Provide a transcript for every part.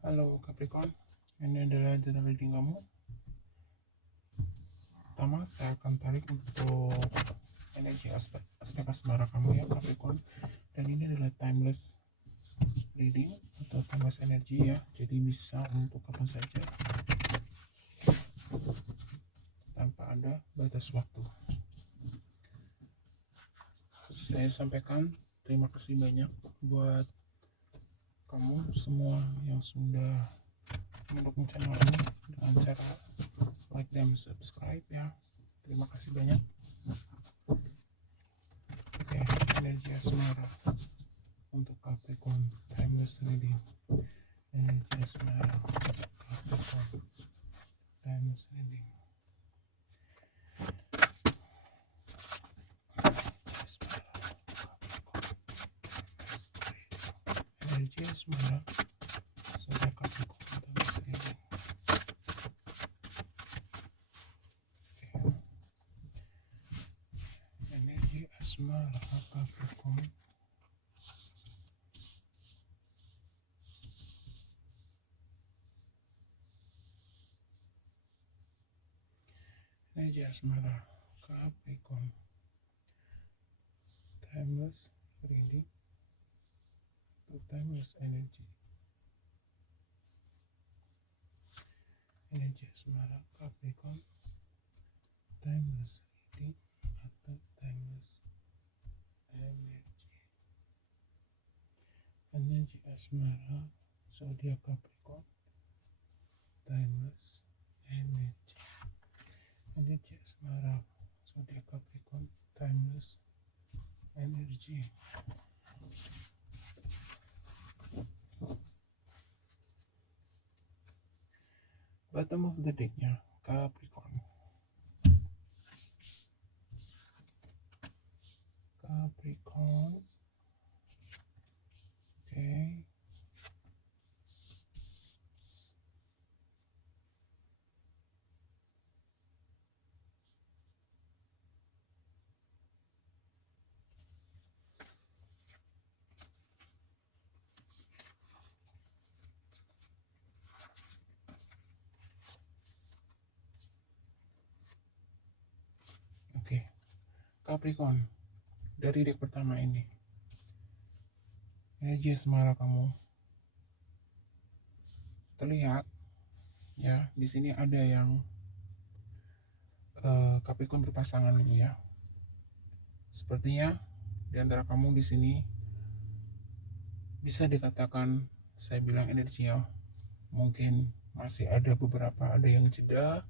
Halo Capricorn, ini adalah jadwal reading kamu. Pertama, saya akan tarik untuk energi aspek asmara kamu ya Capricorn. Dan ini adalah timeless reading atau timeless energi ya. Jadi bisa untuk kapan saja tanpa ada batas waktu. Saya sampaikan terima kasih banyak buat kamu semua yang sudah mendukung channel ini dengan cara like dan subscribe ya. Terima kasih banyak. Oke, energi asmara untuk Capricorn timeless reading. Energi asmara Capricorn timeless reading. Energi asmara zodiak Capricorn timeless reading. Energi asmara Capricorn. Energi asmara Capricorn timeless reading to timeless energy. Energi asmara Capricorn timeless reading atau timeless energy. Energi asmara zodiak Capricorn timeless energy. Energi asmara zodiak Capricorn timeless energy. Bottom of the decknya Capricorn. Capricorn. Oke. Oke. Capricorn. Dari deck pertama ini. Energi asmara kamu terlihat ya, di sini ada yang Capricorn berpasangan dulu ya. Sepertinya di antara kamu di sini bisa dikatakan saya bilang energinya mungkin masih ada beberapa, ada yang jeda,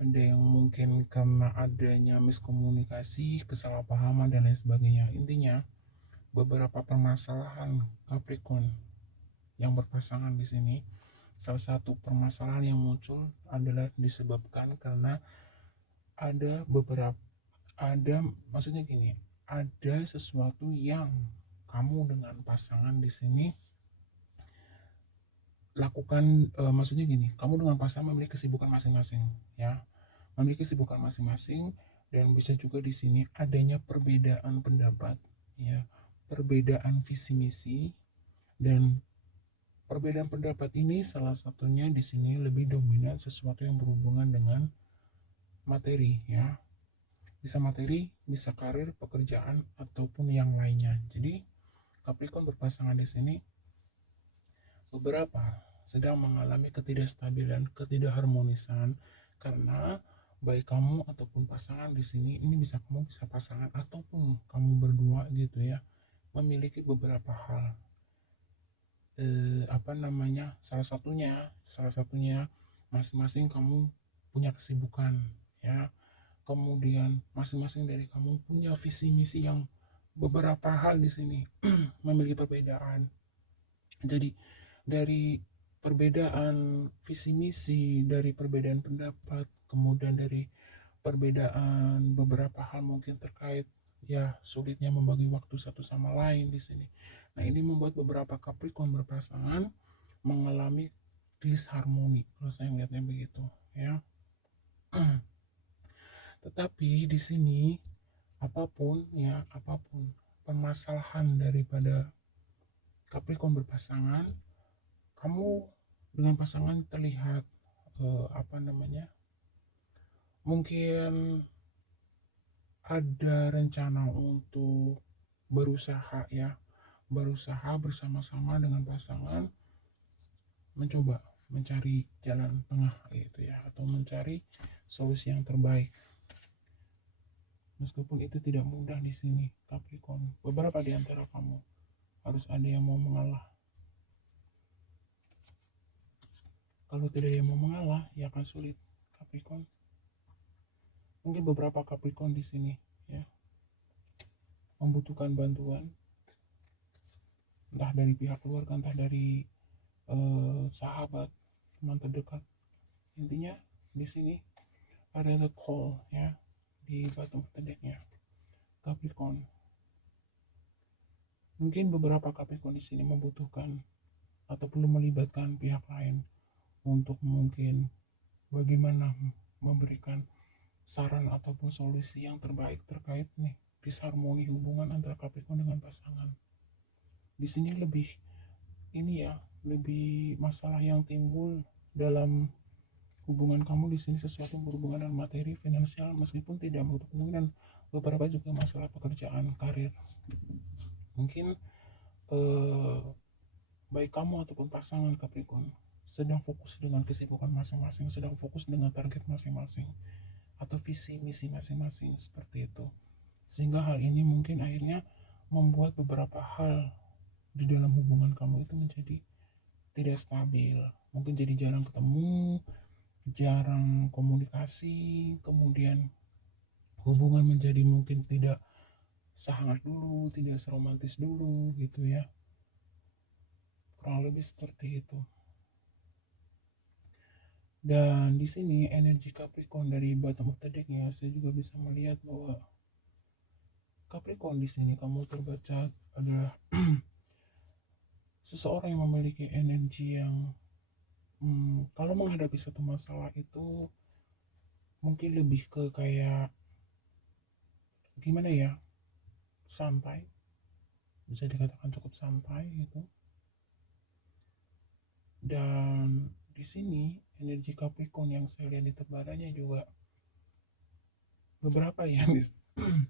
ada yang mungkin karena adanya miskomunikasi, kesalahpahaman dan lain sebagainya. Intinya beberapa permasalahan Capricorn yang berpasangan di sini, salah satu permasalahan yang muncul adalah disebabkan karena maksudnya gini, ada sesuatu yang kamu dengan pasangan di sini lakukan, maksudnya gini, kamu dengan pasangan memiliki kesibukan masing-masing ya, memiliki kesibukan masing-masing, dan bisa juga di sini adanya perbedaan pendapat ya, perbedaan visi misi, dan perbedaan pendapat ini salah satunya di sini lebih dominan sesuatu yang berhubungan dengan materi ya, bisa materi, bisa karir, pekerjaan ataupun yang lainnya. Jadi Capricorn berpasangan di sini beberapa sedang mengalami ketidakstabilan, ketidakharmonisan karena baik kamu ataupun pasangan di sini, ini bisa kamu, bisa pasangan ataupun kamu berdua gitu ya, memiliki beberapa hal, salah satunya masing-masing kamu punya kesibukan ya, kemudian masing-masing dari kamu punya visi misi yang beberapa hal di sini memiliki perbedaan. Jadi dari perbedaan visi misi, dari perbedaan pendapat, kemudian dari perbedaan beberapa hal mungkin terkait ya sulitnya membagi waktu satu sama lain di sini. Nah, ini membuat beberapa Capricorn berpasangan mengalami disharmoni kalau saya melihatnya begitu ya. Tetapi di sini apapun permasalahan daripada Capricorn berpasangan, kamu dengan pasangan terlihat apa namanya, mungkin ada rencana untuk berusaha ya, berusaha bersama-sama dengan pasangan mencoba mencari jalan tengah gitu ya, atau mencari solusi yang terbaik. Meskipun itu tidak mudah di sini, Capricorn. Beberapa di antara kamu harus ada yang mau mengalah. Kalau tidak ada yang mau mengalah, ya akan sulit, Capricorn. Mungkin beberapa Capricorn di sini ya membutuhkan bantuan, entah dari pihak keluarga, entah dari sahabat, teman terdekat. Intinya di sini ada the call ya di bottom of the decknya, Capricorn. Mungkin beberapa Capricorn di sini membutuhkan atau perlu melibatkan pihak lain untuk mungkin bagaimana memberikan saran ataupun solusi yang terbaik terkait nih disharmoni hubungan antara Capricorn dengan pasangan. Di sini lebih ini ya, lebih masalah yang timbul dalam hubungan kamu di sini sesuatu yang berhubungan dengan materi, finansial, meskipun tidak menutup kemungkinan beberapa juga masalah pekerjaan, karir. Mungkin baik kamu ataupun pasangan Capricorn sedang fokus dengan kesibukan masing-masing, sedang fokus dengan target masing-masing atau visi misi masing-masing seperti itu, sehingga hal ini mungkin akhirnya membuat beberapa hal di dalam hubungan kamu itu menjadi tidak stabil, mungkin jadi jarang ketemu, jarang komunikasi, kemudian hubungan menjadi mungkin tidak sehangat dulu, tidak seromantis dulu gitu ya, kurang lebih seperti itu. Dan di sini energi Capricorn dari bottom of the deck-nya, saya juga bisa melihat bahwa Capricorn di sini kamu terbaca adalah seseorang yang memiliki energi yang kalau menghadapi satu masalah itu mungkin lebih ke kayak gimana ya, santai, bisa dikatakan cukup santai gitu. Dan di sini energi Capricorn yang saya lihat di tebarannya juga beberapa yang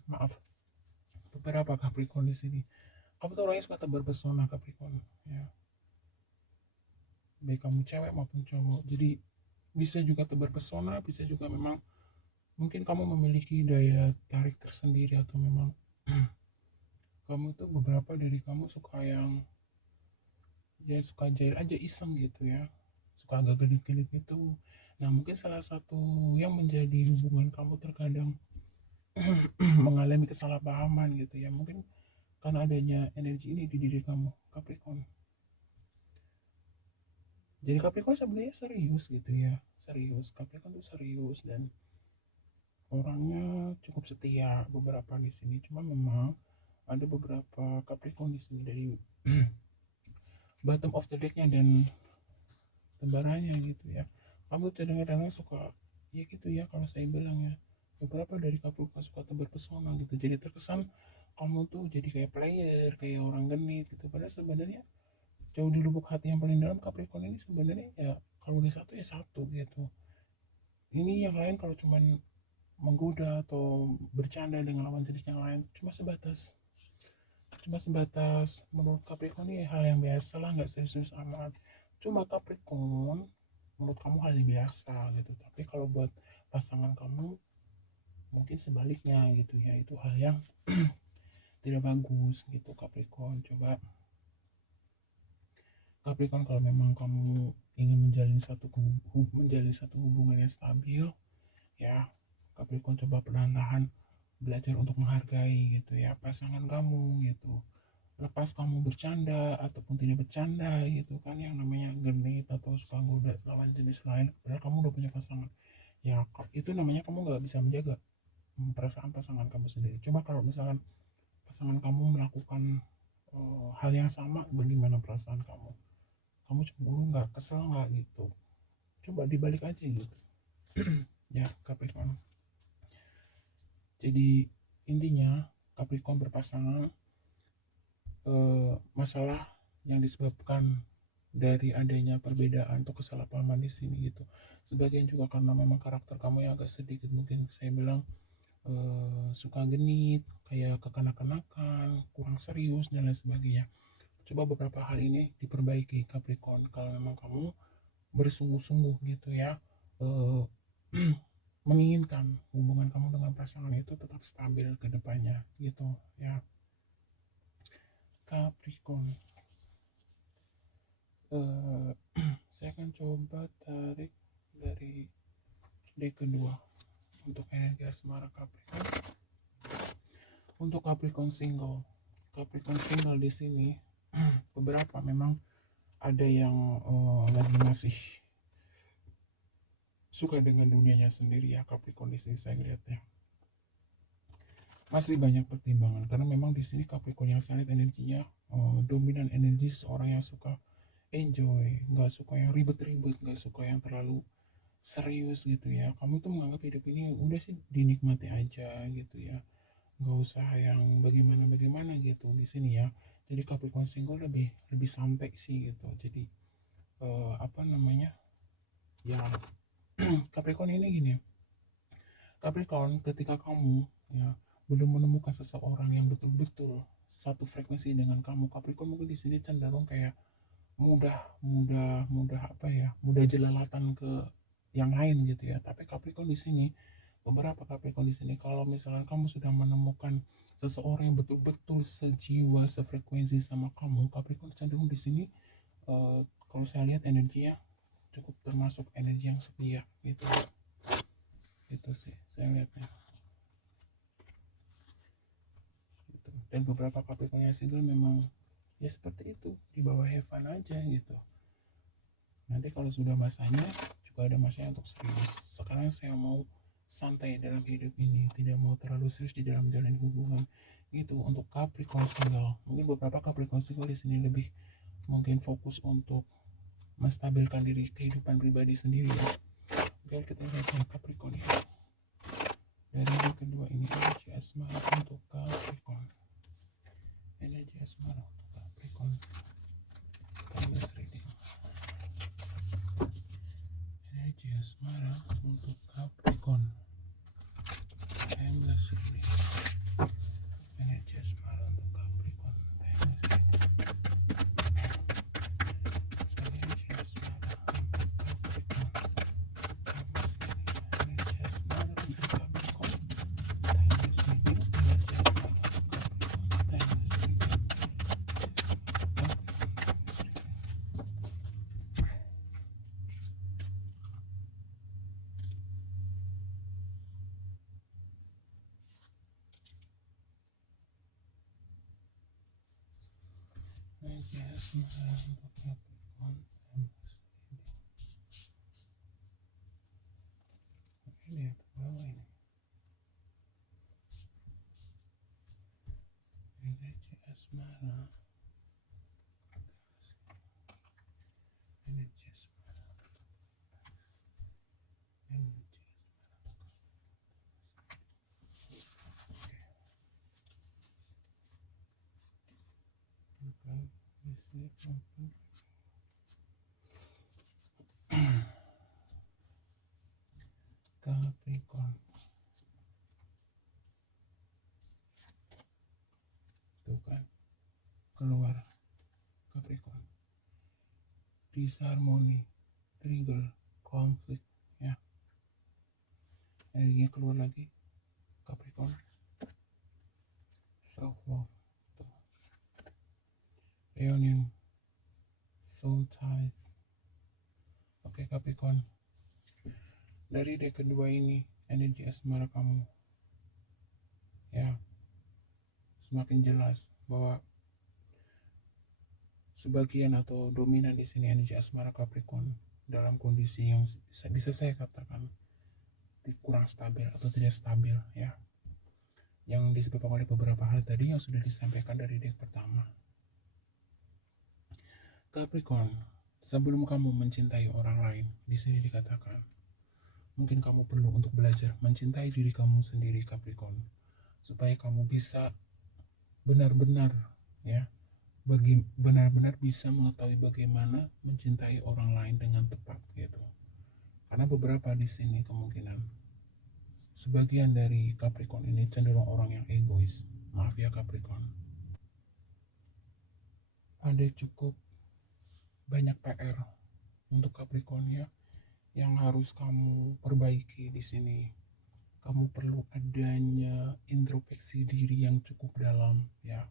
maaf, beberapa Capricorn di sini kamu tuh orangnya suka tebar pesona, Capricorn ya, baik kamu cewek maupun cowok. Jadi bisa juga tebar pesona, bisa juga memang mungkin kamu memiliki daya tarik tersendiri, atau memang kamu tuh beberapa dari kamu suka yang ya suka jail aja, iseng gitu ya, suka agak gedit-gedit gitu. Nah mungkin salah satu yang menjadi hubungan kamu terkadang mengalami kesalahpahaman gitu ya, mungkin karena adanya energi ini di diri kamu, Capricorn. Jadi Capricorn sebenarnya serius gitu ya, serius, Capricorn tuh serius dan orangnya cukup setia beberapa di sini. Cuma memang ada beberapa Capricorn di sini dari bottom of the decknya dan tebarannya gitu ya, kamu kadang-kadang suka ya gitu ya, kalau saya bilang ya, beberapa dari Capricorn suka tebar pesona gitu, jadi terkesan kamu tuh jadi kayak player, kayak orang genit gitu, padahal sebenarnya jauh di lubuk hati yang paling dalam Capricorn ini sebenarnya ya kalau udah satu ya satu gitu. Ini yang lain kalau cuman menggoda atau bercanda dengan lawan jenis yang lain cuma sebatas menurut Capricorn ini hal yang biasa lah, nggak serius-serius amat. Cuma Capricorn menurut kamu hal yang biasa gitu, tapi kalau buat pasangan kamu mungkin sebaliknya gitu ya, itu hal yang tidak bagus gitu, Capricorn. Coba Capricorn, kalau memang kamu ingin menjalin satu hubungan yang stabil ya, Capricorn coba perlahan-lahan belajar untuk menghargai gitu ya pasangan kamu gitu. Lepas kamu bercanda ataupun tidak bercanda gitu kan, yang namanya genit atau suka goda lawan jenis lain, padahal kamu udah punya pasangan ya, itu namanya kamu nggak bisa menjaga perasaan pasangan kamu sendiri. Coba kalau misalkan pasangan kamu melakukan hal yang sama, bagaimana perasaan kamu? Kamu cemburu nggak, kesel nggak gitu? Coba dibalik aja gitu. Ya Capricorn, jadi intinya Capricorn berpasangan, masalah yang disebabkan dari adanya perbedaan atau kesalahpahaman di sini gitu. Sebagian juga karena memang karakter kamu yang agak sedikit mungkin saya bilang suka genit, kayak kekanak-kanakan, kurang serius dan lain sebagainya. Coba beberapa hal ini diperbaiki Capricorn kalau memang kamu bersungguh-sungguh gitu ya. eh, menginginkan hubungan kamu dengan pasangan itu tetap stabil ke depannya gitu ya Capricorn. eh, saya akan coba tarik dari deck kedua untuk energi asmara Capricorn. Untuk Capricorn single di sini beberapa memang ada yang lagi masih suka dengan dunianya sendiri ya Capricorn di sini saya lihatnya. Masih banyak pertimbangan karena memang di sini Capricorn yang sangat energinya dominan energi seorang yang suka enjoy, nggak suka yang ribet-ribet, nggak suka yang terlalu serius gitu ya. Kamu tuh menganggap hidup ini udah sih dinikmati aja gitu ya, nggak usah yang bagaimana-bagaimana gitu di sini ya. Jadi Capricorn single lebih lebih santai sih gitu. Jadi apa namanya ya Capricorn ini gini ya. Capricorn ketika kamu ya belum menemukan seseorang yang betul-betul satu frekuensi dengan kamu, Capricorn mungkin di sini cenderung kayak mudah mudah mudah apa ya mudah jelalatan ke yang lain gitu ya. Tapi Capricorn di sini beberapa Capricorn di sini kalau misalnya kamu sudah menemukan seseorang yang betul-betul sejiwa sefrekuensi sama kamu, Capricorn cenderung di sini kalau saya lihat energinya cukup termasuk energi yang setia gitu. Itu sih saya lihatnya gitu. Dan beberapa Capricorn yang single memang ya seperti itu, di bawah Heaven aja gitu. Nanti kalau sudah masanya juga ada masanya untuk serius. Sekarang saya mau santai dalam hidup ini, tidak mau terlalu serius di dalam menjalin hubungan. Itu untuk Capricorn single. Mungkin beberapa Capricorn single di sini lebih mungkin fokus untuk menstabilkan diri kehidupan pribadi sendiri ya. Oke, kita lihat ya Capricorn ya. Dari yang kedua ini energi asmara untuk Capricorn. Energi asmara untuk Capricorn. Timeless reading. Energi asmara untuk Capricorn. Timeless reading. Energi asmara untuk Capricorn. Timeless reading. Energi asmara untuk Capricorn. Timeless reading. Energi asmara untuk Capricorn. Timeless reading. Energi asmara untuk Capricorn. Timeless reading. Energi asmara untuk Capricorn. Lihat bawah ini. Energi asmara. Energi asmara. Energi bukan isi maupun Capricorn. Tuh kan keluar Capricorn. Disharmony, trigger, konflik ya. Energinya keluar lagi Capricorn. Self love. Tuh. Reunion. Soul ties. Oke Capricorn. Dari deck kedua ini energi asmara kamu ya semakin jelas bahwa sebagian atau dominan di sini energi asmara Capricorn dalam kondisi yang bisa saya katakan kurang stabil atau tidak stabil ya, yang disebabkan oleh beberapa hal tadi yang sudah disampaikan dari deck pertama. Capricorn, sebelum kamu mencintai orang lain, di sini dikatakan mungkin kamu perlu untuk belajar mencintai diri kamu sendiri Capricorn, supaya kamu bisa benar-benar ya benar-benar bisa mengetahui bagaimana mencintai orang lain dengan tepat gitu. Karena beberapa di sini kemungkinan sebagian dari Capricorn ini cenderung orang yang egois. Maaf ya Capricorn. Ada cukup banyak PR untuk Capricorn ya yang harus kamu perbaiki di sini. Kamu perlu adanya introspeksi diri yang cukup dalam ya,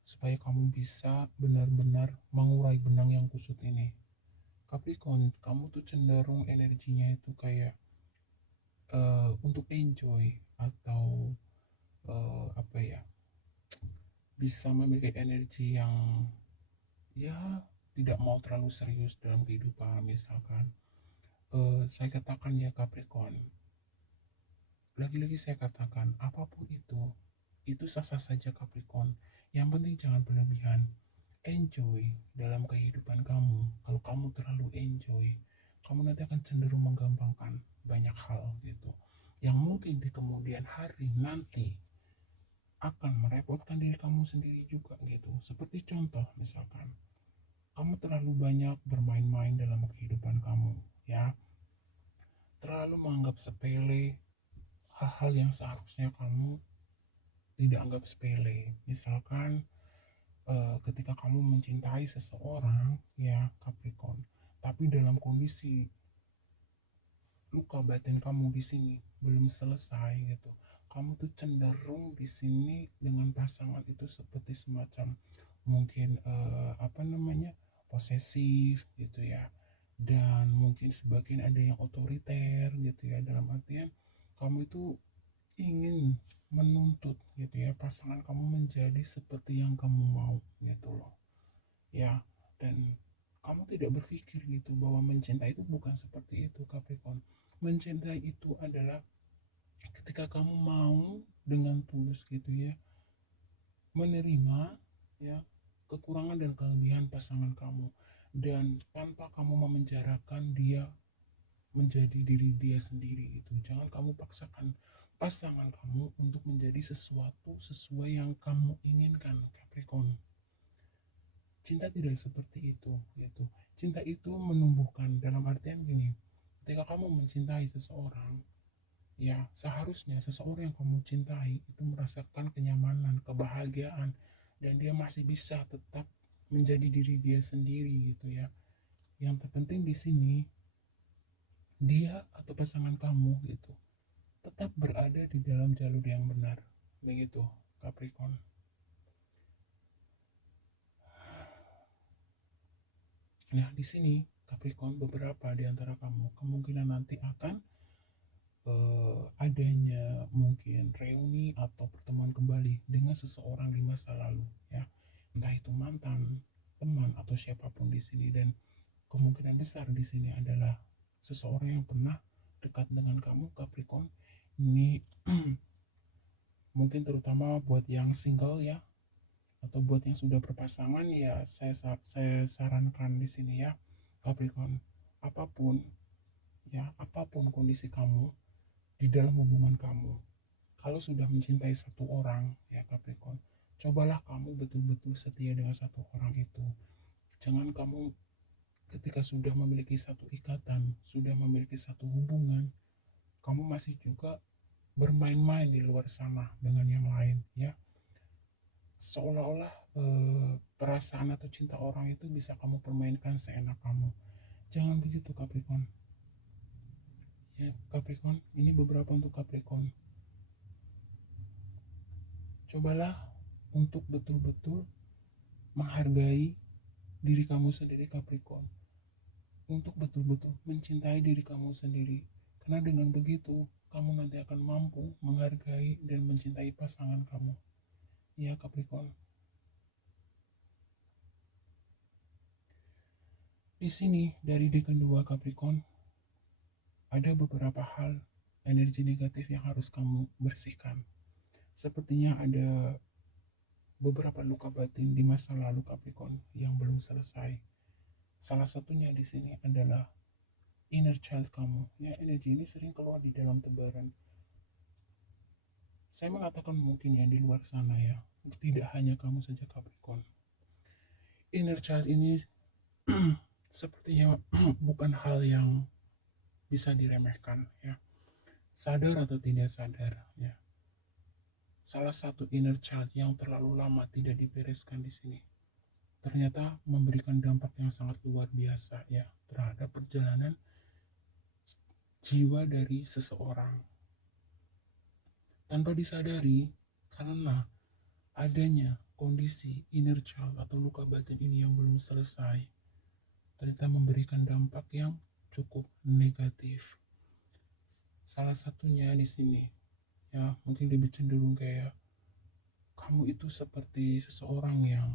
supaya kamu bisa benar-benar mengurai benang yang kusut ini. Capricorn, kamu tuh cenderung energinya itu kayak untuk enjoy atau apa ya, bisa memiliki energi yang ya tidak mau terlalu serius dalam kehidupan. Misalkan saya katakan ya Capricorn, lagi-lagi saya katakan apapun itu sah-sah saja Capricorn. Yang penting jangan berlebihan. Enjoy dalam kehidupan kamu. Kalau kamu terlalu enjoy, kamu nanti akan cenderung menggampangkan banyak hal gitu, yang mungkin di kemudian hari nanti akan merepotkan diri kamu sendiri juga gitu. Seperti contoh misalkan kamu terlalu banyak bermain-main dalam kehidupan kamu ya, terlalu menganggap sepele hal-hal yang seharusnya kamu tidak anggap sepele. Misalkan ketika kamu mencintai seseorang ya Capricorn, tapi dalam kondisi luka batin kamu di sini belum selesai gitu, kamu tuh cenderung di sini dengan pasangan itu seperti semacam mungkin apa namanya, posesif gitu ya, dan mungkin sebagian ada yang otoriter gitu ya, dalam artian kamu itu ingin menuntut gitu ya pasangan kamu menjadi seperti yang kamu mau gitu loh ya. Dan kamu tidak berpikir gitu bahwa mencintai itu bukan seperti itu Capricorn. Mencintai itu adalah ketika kamu mau dengan tulus gitu ya menerima ya kekurangan dan kelebihan pasangan kamu, dan tanpa kamu memenjarakan dia menjadi diri dia sendiri. Itu jangan kamu paksakan pasangan kamu untuk menjadi sesuatu sesuai yang kamu inginkan Capricorn. Cinta tidak seperti itu gitu. Cinta itu menumbuhkan dalam artian gini, ketika kamu mencintai seseorang ya, seharusnya seseorang yang kamu cintai itu merasakan kenyamanan, kebahagiaan, dan dia masih bisa tetap menjadi diri dia sendiri gitu ya. Yang terpenting di sini dia atau pasangan kamu gitu tetap berada di dalam jalur yang benar. Begitu Capricorn. Nah, di sini Capricorn, beberapa di antara kamu kemungkinan nanti akan adanya mungkin reuni atau pertemuan kembali dengan seseorang di masa lalu ya. Entah itu mantan, teman atau siapapun di sini, dan kemungkinan besar di sini adalah seseorang yang pernah dekat dengan kamu Capricorn. Ini mungkin terutama buat yang single ya, atau buat yang sudah berpasangan ya, saya sarankan di sini ya Capricorn, apapun ya, apapun kondisi kamu di dalam hubungan kamu, kalau sudah mencintai satu orang ya Capricorn, cobalah kamu betul-betul setia dengan satu orang itu. Jangan kamu ketika sudah memiliki satu ikatan, sudah memiliki satu hubungan, kamu masih juga bermain-main di luar sana dengan yang lain ya, seolah-olah perasaan atau cinta orang itu bisa kamu permainkan seenak kamu. Jangan begitu Capricorn ya. Capricorn, ini beberapa untuk Capricorn. Cobalah untuk betul-betul menghargai diri kamu sendiri Capricorn, untuk betul-betul mencintai diri kamu sendiri, karena dengan begitu kamu nanti akan mampu menghargai dan mencintai pasangan kamu ya Capricorn. Di sini dari dekan 2 Capricorn, ada beberapa hal energi negatif yang harus kamu bersihkan. Sepertinya ada beberapa luka batin di masa lalu Capricorn yang belum selesai. Salah satunya di sini adalah inner child kamu. Ya, energi ini sering keluar di dalam tebaran. Saya mengatakan mungkin ya di luar sana ya, tidak hanya kamu saja Capricorn. Inner child ini sepertinya bukan hal yang bisa diremehkan ya. Sadar atau tidak sadar ya. Salah satu inner child yang terlalu lama tidak dibereskan di sini ternyata memberikan dampak yang sangat luar biasa ya terhadap perjalanan jiwa dari seseorang tanpa disadari karena adanya kondisi inner child atau luka batin ini yang belum selesai ternyata memberikan dampak yang cukup negatif. Salah satunya di sini ya mungkin lebih cenderung kayak kamu itu seperti seseorang yang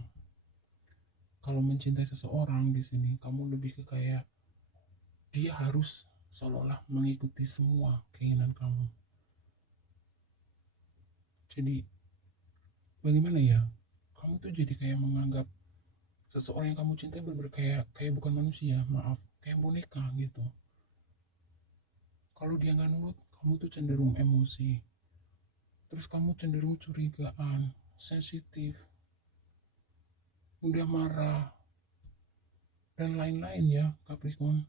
kalau mencintai seseorang di sini kamu lebih ke kayak dia harus seolah-olah mengikuti semua keinginan kamu. Jadi bagaimana ya? Kamu tuh jadi kayak menganggap seseorang yang kamu cintai benar-benar kayak bukan manusia, maaf, kayak boneka gitu. Kalau dia nggak nurut, kamu tuh cenderung emosi. Terus kamu cenderung curigaan, sensitif, mudah marah, dan lain-lain ya, Capricorn.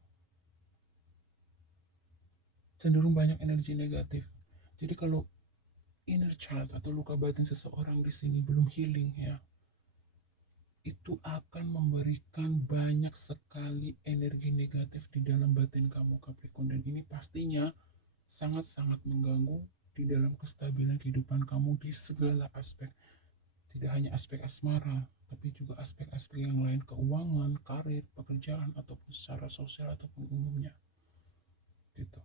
Cenderung banyak energi negatif. Jadi kalau inner child atau luka batin seseorang di sini belum healing ya, itu akan memberikan banyak sekali energi negatif di dalam batin kamu Capricorn dan ini pastinya sangat-sangat mengganggu di dalam kestabilan kehidupan kamu di segala aspek. Tidak hanya aspek asmara, tapi juga aspek-aspek yang lain, keuangan, karir, pekerjaan, ataupun secara sosial ataupun umumnya. Gitu.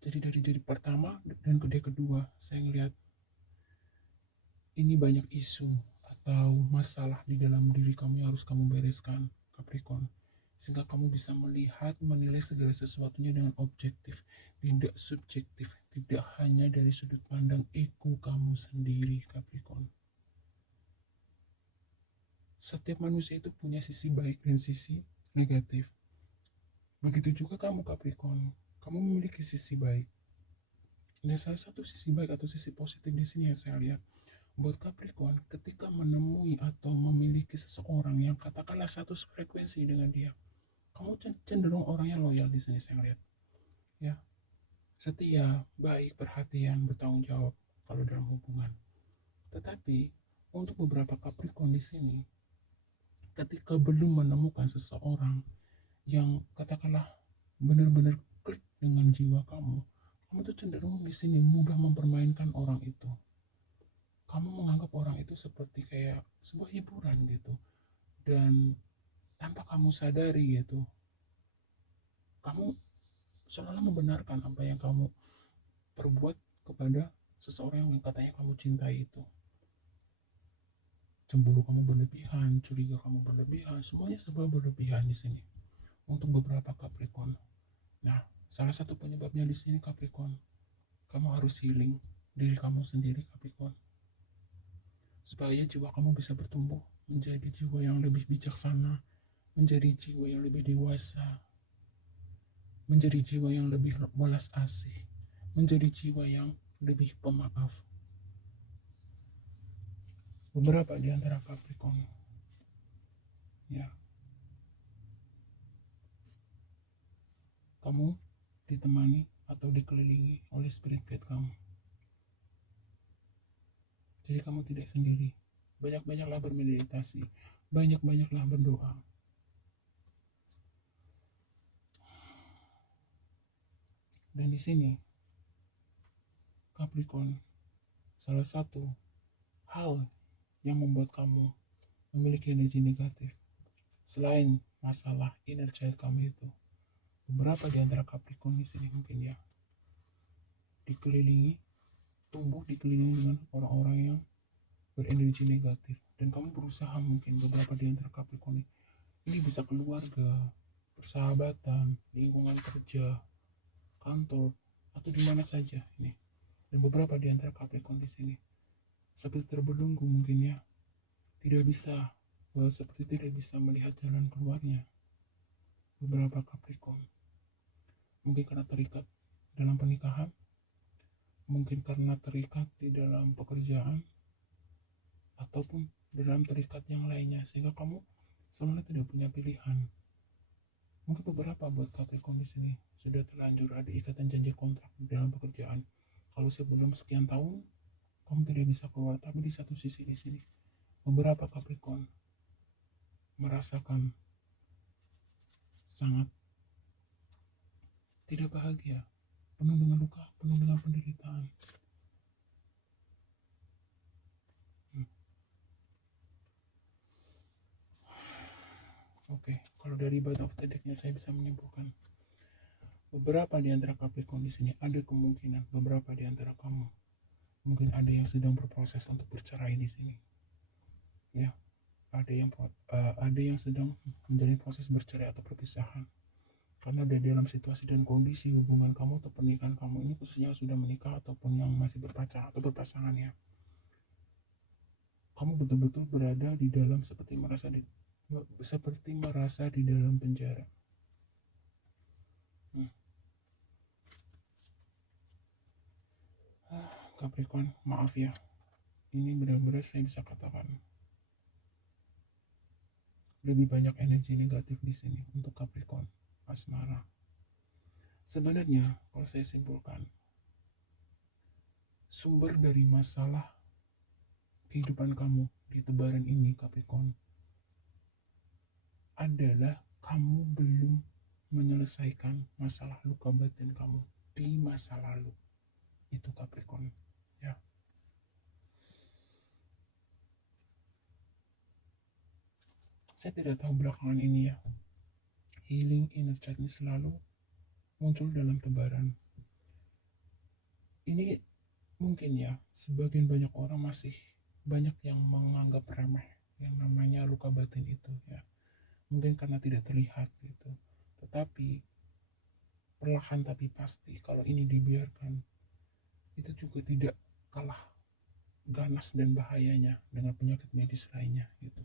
Jadi dari jadi pertama dan kedua, saya ngelihat ini banyak isu atau masalah di dalam diri kamu yang harus kamu bereskan, Capricorn. Sehingga kamu bisa melihat, menilai segala sesuatunya dengan objektif, tidak subjektif, tidak hanya dari sudut pandang ego kamu sendiri, Capricorn. Setiap manusia itu punya sisi baik dan sisi negatif. Begitu juga kamu, Capricorn. Kamu memiliki sisi baik. Dan salah satu sisi baik atau sisi positif di sini yang saya lihat, buat Capricorn, ketika menemui atau memiliki seseorang yang katakanlah satu frekuensi dengan dia, kamu cenderung orang yang loyal di sini saya lihat. Ya, setia, baik, perhatian, bertanggung jawab kalau dalam hubungan. Tetapi untuk beberapa Capricorn di sini, ketika belum menemukan seseorang yang katakanlah benar-benar klik dengan jiwa kamu, kamu tuh cenderung di sini mudah mempermainkan orang itu. Kamu menganggap orang itu seperti kayak sebuah hiburan gitu. Dan tanpa kamu sadari gitu, kamu seolah membenarkan apa yang kamu perbuat kepada seseorang yang katanya kamu cintai itu. Cemburu kamu berlebihan, curiga kamu berlebihan, semuanya serba berlebihan di sini. Untuk beberapa Capricorn. Nah, salah satu penyebabnya di sini Capricorn, kamu harus healing diri kamu sendiri Capricorn. Supaya jiwa kamu bisa bertumbuh menjadi jiwa yang lebih bijaksana, menjadi jiwa yang lebih dewasa, menjadi jiwa yang lebih welas asih, menjadi jiwa yang lebih pemaaf. Beberapa di antara Capricorn ya, kamu ditemani atau dikelilingi oleh spirit guide kamu. Jadi kamu tidak sendiri. Banyak-banyaklah bermeditasi, banyak-banyaklah berdoa. Dan di sini Capricorn, salah satu hal yang membuat kamu memiliki energi negatif selain masalah inner child kamu itu, beberapa di antara Capricorn di sini mungkin ya dikelilingi, tumbuh dikelilingi dengan orang-orang yang berenergi negatif dan kamu berusaha mungkin beberapa di antara Capricorn ini bisa keluarga, persahabatan, lingkungan kerja, kantor atau di mana saja ini. Dan beberapa di antara Capricorn di sini seperti terbelenggu mungkin ya, seperti tidak bisa melihat jalan keluarnya. Beberapa Capricorn mungkin karena terikat dalam pernikahan, mungkin karena terikat di dalam pekerjaan, ataupun dalam terikat yang lainnya, sehingga kamu sebenarnya tidak punya pilihan. Mungkin beberapa buat Capricorn di sini sudah terlanjur ada ikatan janji kontrak dalam pekerjaan. Kalau sebelum sekian tahun kamu tidak bisa keluar, tapi di satu sisi di sini beberapa Capricorn merasakan sangat tidak bahagia, penuh dengan luka, penuh dengan penderitaan. Oke, kalau dari bottom of the deck-nya saya bisa menyimpulkan beberapa di antara Capricorn di sini ada kemungkinan beberapa di antara kamu mungkin ada yang sedang berproses untuk bercerai di sini. Ya, ada yang sedang menjalin proses bercerai atau perpisahan. Karena ada dalam situasi dan kondisi hubungan kamu atau pernikahan kamu ini, khususnya sudah menikah ataupun yang masih berpacaran atau berpasangan ya, kamu betul-betul berada di dalam seperti merasa di dalam penjara. Capricorn, maaf ya, ini benar-benar saya bisa katakan lebih banyak energi negatif di sini untuk Capricorn asmara. Sebenarnya kalau saya simpulkan, sumber dari masalah kehidupan kamu di tebaran ini Capricorn adalah kamu belum menyelesaikan masalah luka batin kamu di masa lalu. Itu Capricorn ya. Saya tidak tahu belakangan ini ya, healing inner child ini selalu muncul dalam tebaran ini. Mungkin ya, sebagian banyak orang masih banyak yang menganggap remeh yang namanya luka batin itu ya, mungkin karena tidak terlihat gitu. Tetapi perlahan tapi pasti kalau ini dibiarkan, itu juga tidak kalah ganas dan bahayanya dengan penyakit medis lainnya gitu.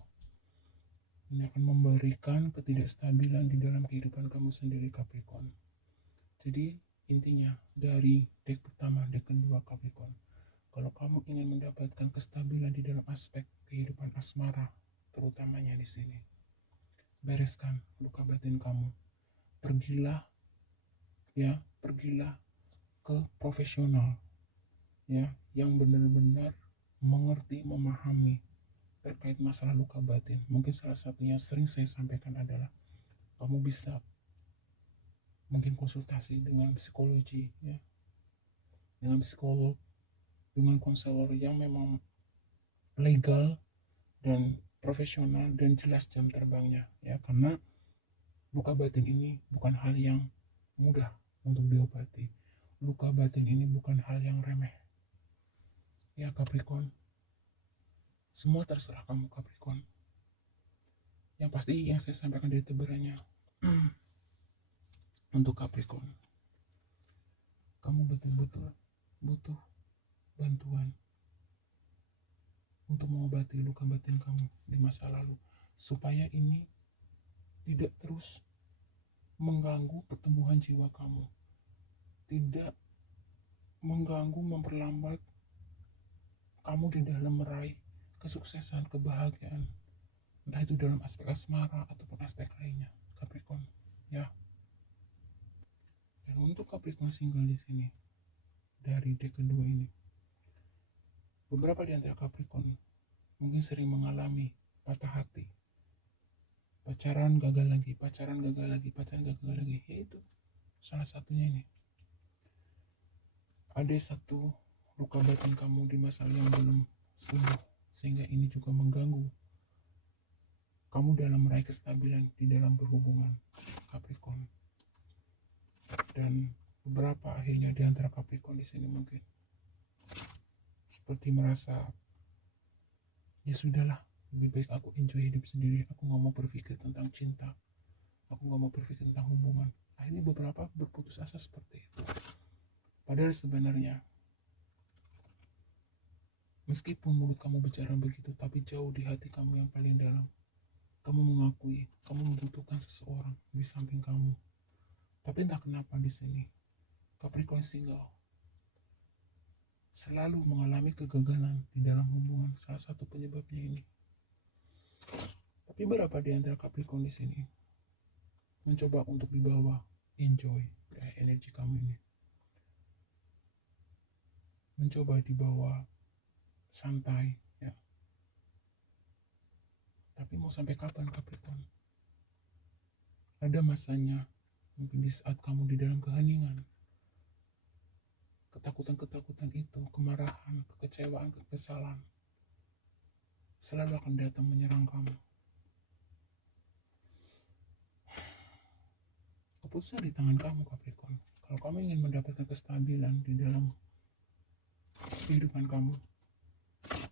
Ini akan memberikan ketidakstabilan di dalam kehidupan kamu sendiri Capricorn. Jadi intinya dari deck pertama, deck kedua Capricorn, kalau kamu ingin mendapatkan kestabilan di dalam aspek kehidupan asmara, terutamanya di sini, bereskan luka batin kamu. Pergilah ke profesional ya, yang benar-benar mengerti, memahami terkait masalah luka batin. Mungkin salah satunya sering saya sampaikan adalah kamu bisa mungkin konsultasi dengan psikologi ya, dengan psikolog, dengan konselor yang memang legal dan profesional dan jelas jam terbangnya ya, karena luka batin ini bukan hal yang mudah untuk diobati. Luka batin ini bukan hal yang remeh ya Capricorn. Semua terserah kamu Capricorn. Yang pasti yang saya sampaikan dari tebarannya untuk Capricorn, kamu betul-betul butuh bantuan untuk mengobati luka batin kamu di masa lalu, supaya ini tidak terus mengganggu pertumbuhan jiwa kamu, tidak mengganggu, memperlambat kamu di dalam meraih kesuksesan, kebahagiaan, entah itu dalam aspek asmara ataupun aspek lainnya Capricorn ya. Dan untuk Capricorn single di sini dari deck kedua ini, beberapa di antara Capricorn mungkin sering mengalami patah hati, pacaran gagal lagi, yaitu salah satunya ini. Ada satu luka batin kamu di masa yang belum sembuh, sehingga ini juga mengganggu kamu dalam meraih kestabilan di dalam berhubungan Capricorn. Dan beberapa akhirnya di antara Capricorn di sini mungkin seperti merasa ya sudahlah, lebih baik aku enjoy hidup sendiri, aku gak mau berpikir tentang cinta, aku gak mau berpikir tentang hubungan. Akhirnya beberapa berputus asa seperti itu. Padahal sebenarnya meskipun mulut kamu bicara begitu, tapi jauh di hati kamu yang paling dalam, kamu mengakui kamu membutuhkan seseorang di samping kamu. Tapi entah kenapa di sini Capricorn single selalu mengalami kegagalan di dalam hubungan. Salah satu penyebabnya ini. Tapi berapa di antara Capricorn di sini mencoba untuk dibawa enjoy dari energi kamu ini, mencoba dibawa santai, ya. Tapi mau sampai kapan Capricorn? Ada masanya, mungkin di saat kamu di dalam keheningan, ketakutan-ketakutan itu, kemarahan, kekecewaan, kekesalan, selalu akan datang menyerang kamu. Keputusan di tangan kamu Capricorn. Kalau kamu ingin mendapatkan kestabilan di dalam kehidupan kamu,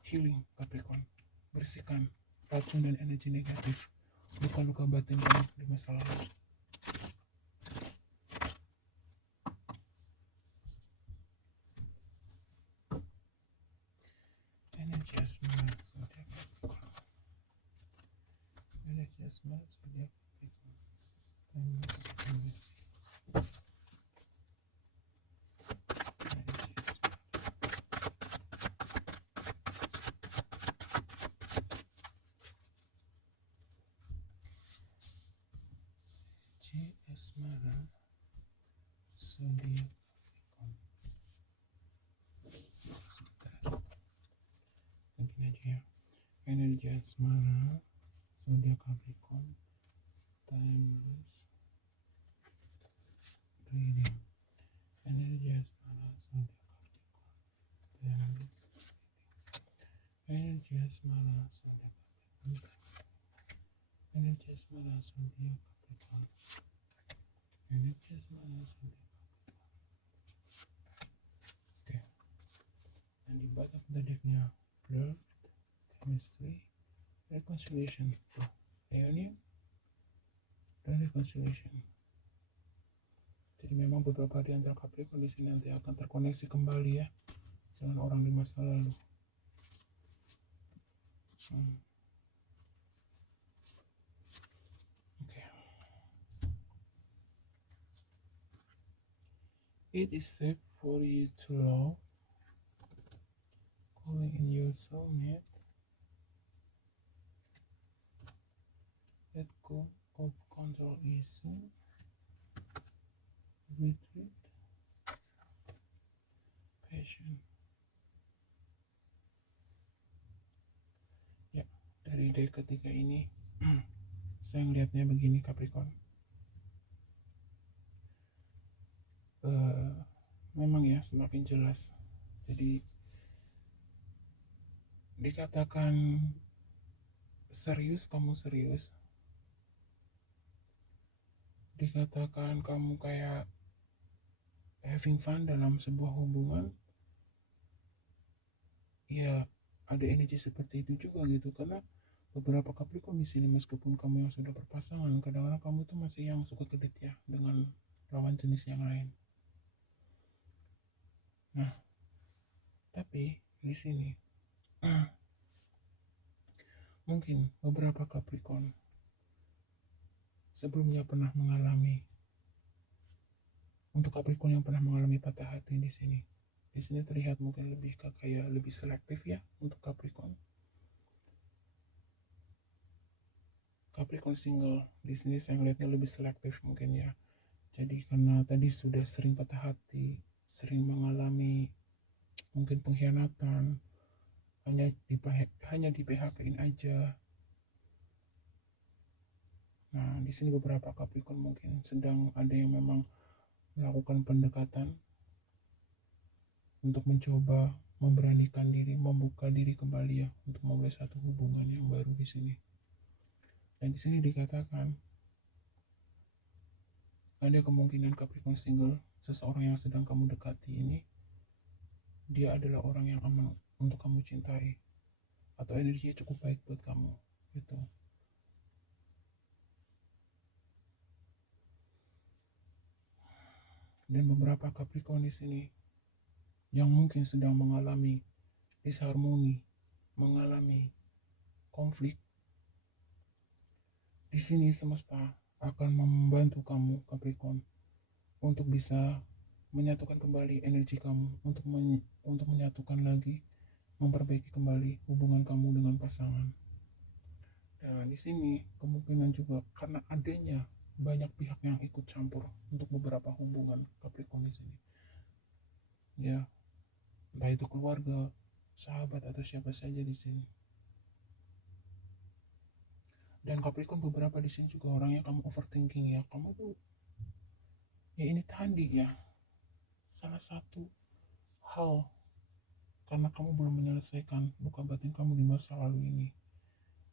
healing Capricorn, bersihkan racun dan energi negatif, luka-luka batin kamu di masa lalu. Energi asmara zodiak Capricorn. Energi asmara zodiak Capricorn. Asmara zodiak Capricorn. Mungkin aja ya. Energi asmara zodiak Capricorn. Timeless reading. Energi asmara zodiak Capricorn. Timeless reading. Energi asmara zodiak Capricorn. Energi asmara zodiak Capricorn. Energi asmara zodiak Capricorn. Oke. Dan di bottom of the decknya flirt, chemistry, reconciliation, reunion, dan reconciliation. Jadi memang beberapa di antara Capricorn di sini nanti akan terkoneksi kembali ya dengan orang di masa lalu. Okay. It is safe for you to love, calling in your soulmate. Let go of control issue. Retreat. Passion. Ya, dari deck ketiga ini saya ngelihatnya begini Capricorn. Memang ya semakin jelas. Jadi dikatakan serius, kamu serius. Dikatakan kamu kayak having fun dalam sebuah hubungan, ya ada energi seperti itu juga gitu. Karena beberapa Capricorn di sini meskipun kamu yang sudah berpasangan, kadang-kadang kamu tuh masih yang suka kedit ya dengan lawan jenis yang lain. Nah, tapi di sini mungkin beberapa Capricorn sebelumnya pernah mengalami, untuk Capricorn yang pernah mengalami patah hati di sini terlihat mungkin lebih kayak lebih selektif ya untuk Capricorn. Capricorn single di sini saya ngeliatnya lebih selektif mungkin ya. Jadi karena tadi sudah sering patah hati, sering mengalami mungkin pengkhianatan, hanya di PHP-in aja. Nah, di sini beberapa Capricorn mungkin sedang ada yang memang melakukan pendekatan untuk mencoba memberanikan diri, membuka diri kembali ya untuk memulai satu hubungan yang baru di sini. Dan di sini dikatakan ada kemungkinan Capricorn single, seseorang yang sedang kamu dekati ini, dia adalah orang yang aman untuk kamu cintai atau energinya cukup baik buat kamu gitu. Dan beberapa Capricorn di sini yang mungkin sedang mengalami disharmoni, mengalami konflik, di sini semesta akan membantu kamu Capricorn untuk bisa menyatukan kembali energi kamu, untuk menyatukan lagi, memperbaiki kembali hubungan kamu dengan pasangan. Dan di sini kemungkinan juga karena adanya banyak pihak yang ikut campur untuk beberapa hubungan Capricorn di sini. Ya, entah itu keluarga, sahabat atau siapa saja di sini. Dan Capricorn beberapa di sini juga orangnya kamu overthinking ya. Kamu tuh ya ini tadi ya, salah satu hal karena kamu belum menyelesaikan luka batin kamu di masa lalu ini.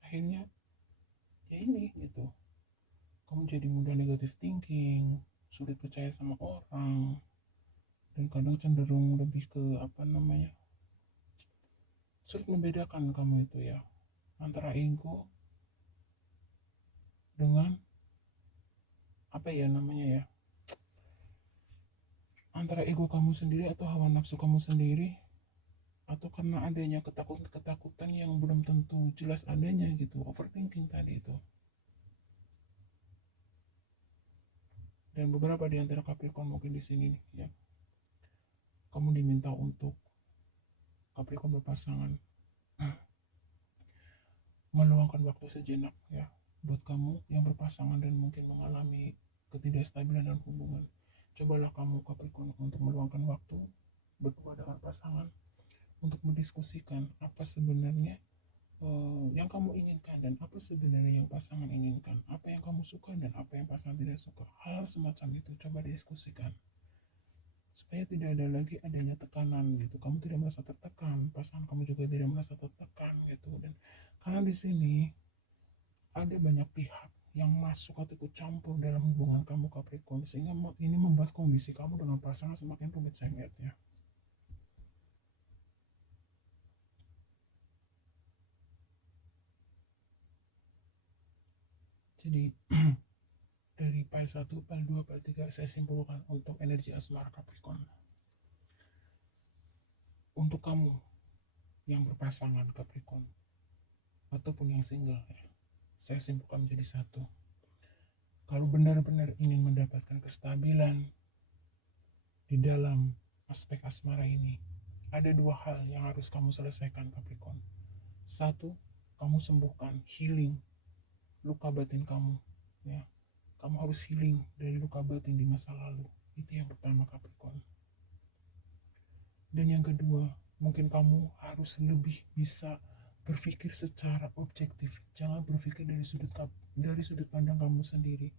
Akhirnya ya ini gitu. Kamu jadi mudah negative thinking, sulit percaya sama orang, dan kadang cenderung lebih ke sulit membedakan kamu itu ya antara ego dengan antara ego kamu sendiri atau hawa nafsu kamu sendiri, atau karena adanya ketakutan yang belum tentu jelas adanya gitu, overthinking tadi itu. Dan beberapa di antara Capricorn mungkin di sini nih ya, kamu diminta untuk Capricorn berpasangan meluangkan waktu sejenak ya buat kamu yang berpasangan dan mungkin mengalami ketidakstabilan dalam hubungan. Cobalah kamu Capricorn untuk meluangkan waktu berdua dengan pasangan untuk mendiskusikan apa sebenarnya yang kamu inginkan dan apa sebenarnya yang pasangan inginkan, apa yang kamu suka dan apa yang pasangan tidak suka. Hal semacam itu coba diskusikan supaya tidak ada lagi adanya tekanan gitu. Kamu tidak merasa tertekan, pasangan kamu juga tidak merasa tertekan gitu. Dan karena di sini ada banyak pihak yang masuk atau ikut campur dalam hubungan kamu Capricorn, sehingga ini membuat kondisi kamu dengan pasangan semakin rumit saya melihatnya. Jadi dari file 1, file 2, file 3 saya simpulkan untuk energi asmara Capricorn. Untuk kamu yang berpasangan Capricorn ataupun yang single ya, saya simpulkan menjadi satu. Kalau benar-benar ingin mendapatkan kestabilan di dalam aspek asmara ini, ada dua hal yang harus kamu selesaikan Capricorn. Satu, kamu sembuhkan, healing luka batin kamu ya. Kamu harus healing dari luka batin di masa lalu. Itu yang pertama Capricorn. Dan yang kedua, mungkin kamu harus lebih bisa berpikir secara objektif. Jangan berpikir dari sudut pandang kamu sendiri.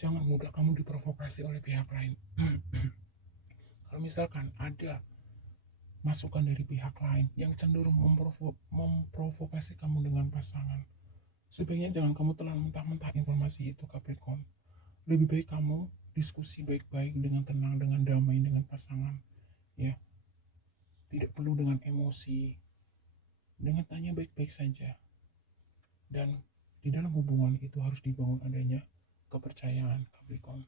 Jangan mudah kamu diprovokasi oleh pihak lain. Kalau misalkan ada masukan dari pihak lain yang cenderung memprovokasi kamu dengan pasangan, sebaiknya jangan kamu telan mentah-mentah informasi itu Capricorn. Lebih baik kamu diskusi baik-baik dengan tenang, dengan damai dengan pasangan ya. Tidak perlu dengan emosi, dengan tanya baik-baik saja. Dan di dalam hubungan itu harus dibangun adanya kepercayaan Capricorn.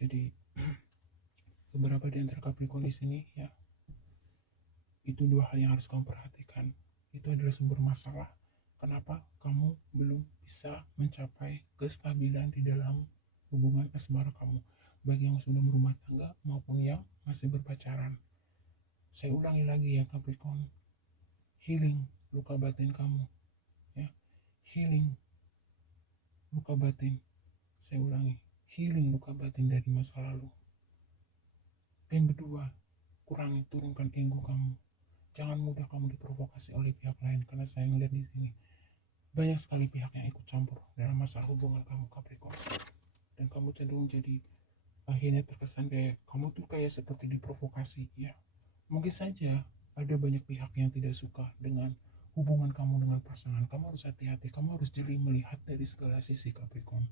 Jadi beberapa di antara Capricorn di sini ya, itu dua hal yang harus kamu perhatikan. Itu adalah sumber masalah kenapa kamu belum bisa mencapai kestabilan di dalam hubungan asmara kamu, bagi yang sudah berumah tangga maupun yang masih berpacaran. Saya ulangi lagi ya Capricorn, healing luka batin kamu ya, healing luka batin. Saya ulangi, healing luka batin dari masa lalu. Yang kedua, turunkan ego kamu. Jangan mudah kamu diprovokasi oleh pihak lain, karena saya melihat di sini banyak sekali pihak yang ikut campur dalam masalah hubungan kamu Capricorn. Dan kamu cenderung jadi akhirnya terkesan kayak kamu tuh kayak seperti diprovokasi ya. Mungkin saja ada banyak pihak yang tidak suka dengan hubungan kamu dengan pasangan. Kamu harus hati-hati, kamu harus jeli melihat dari segala sisi Capricorn.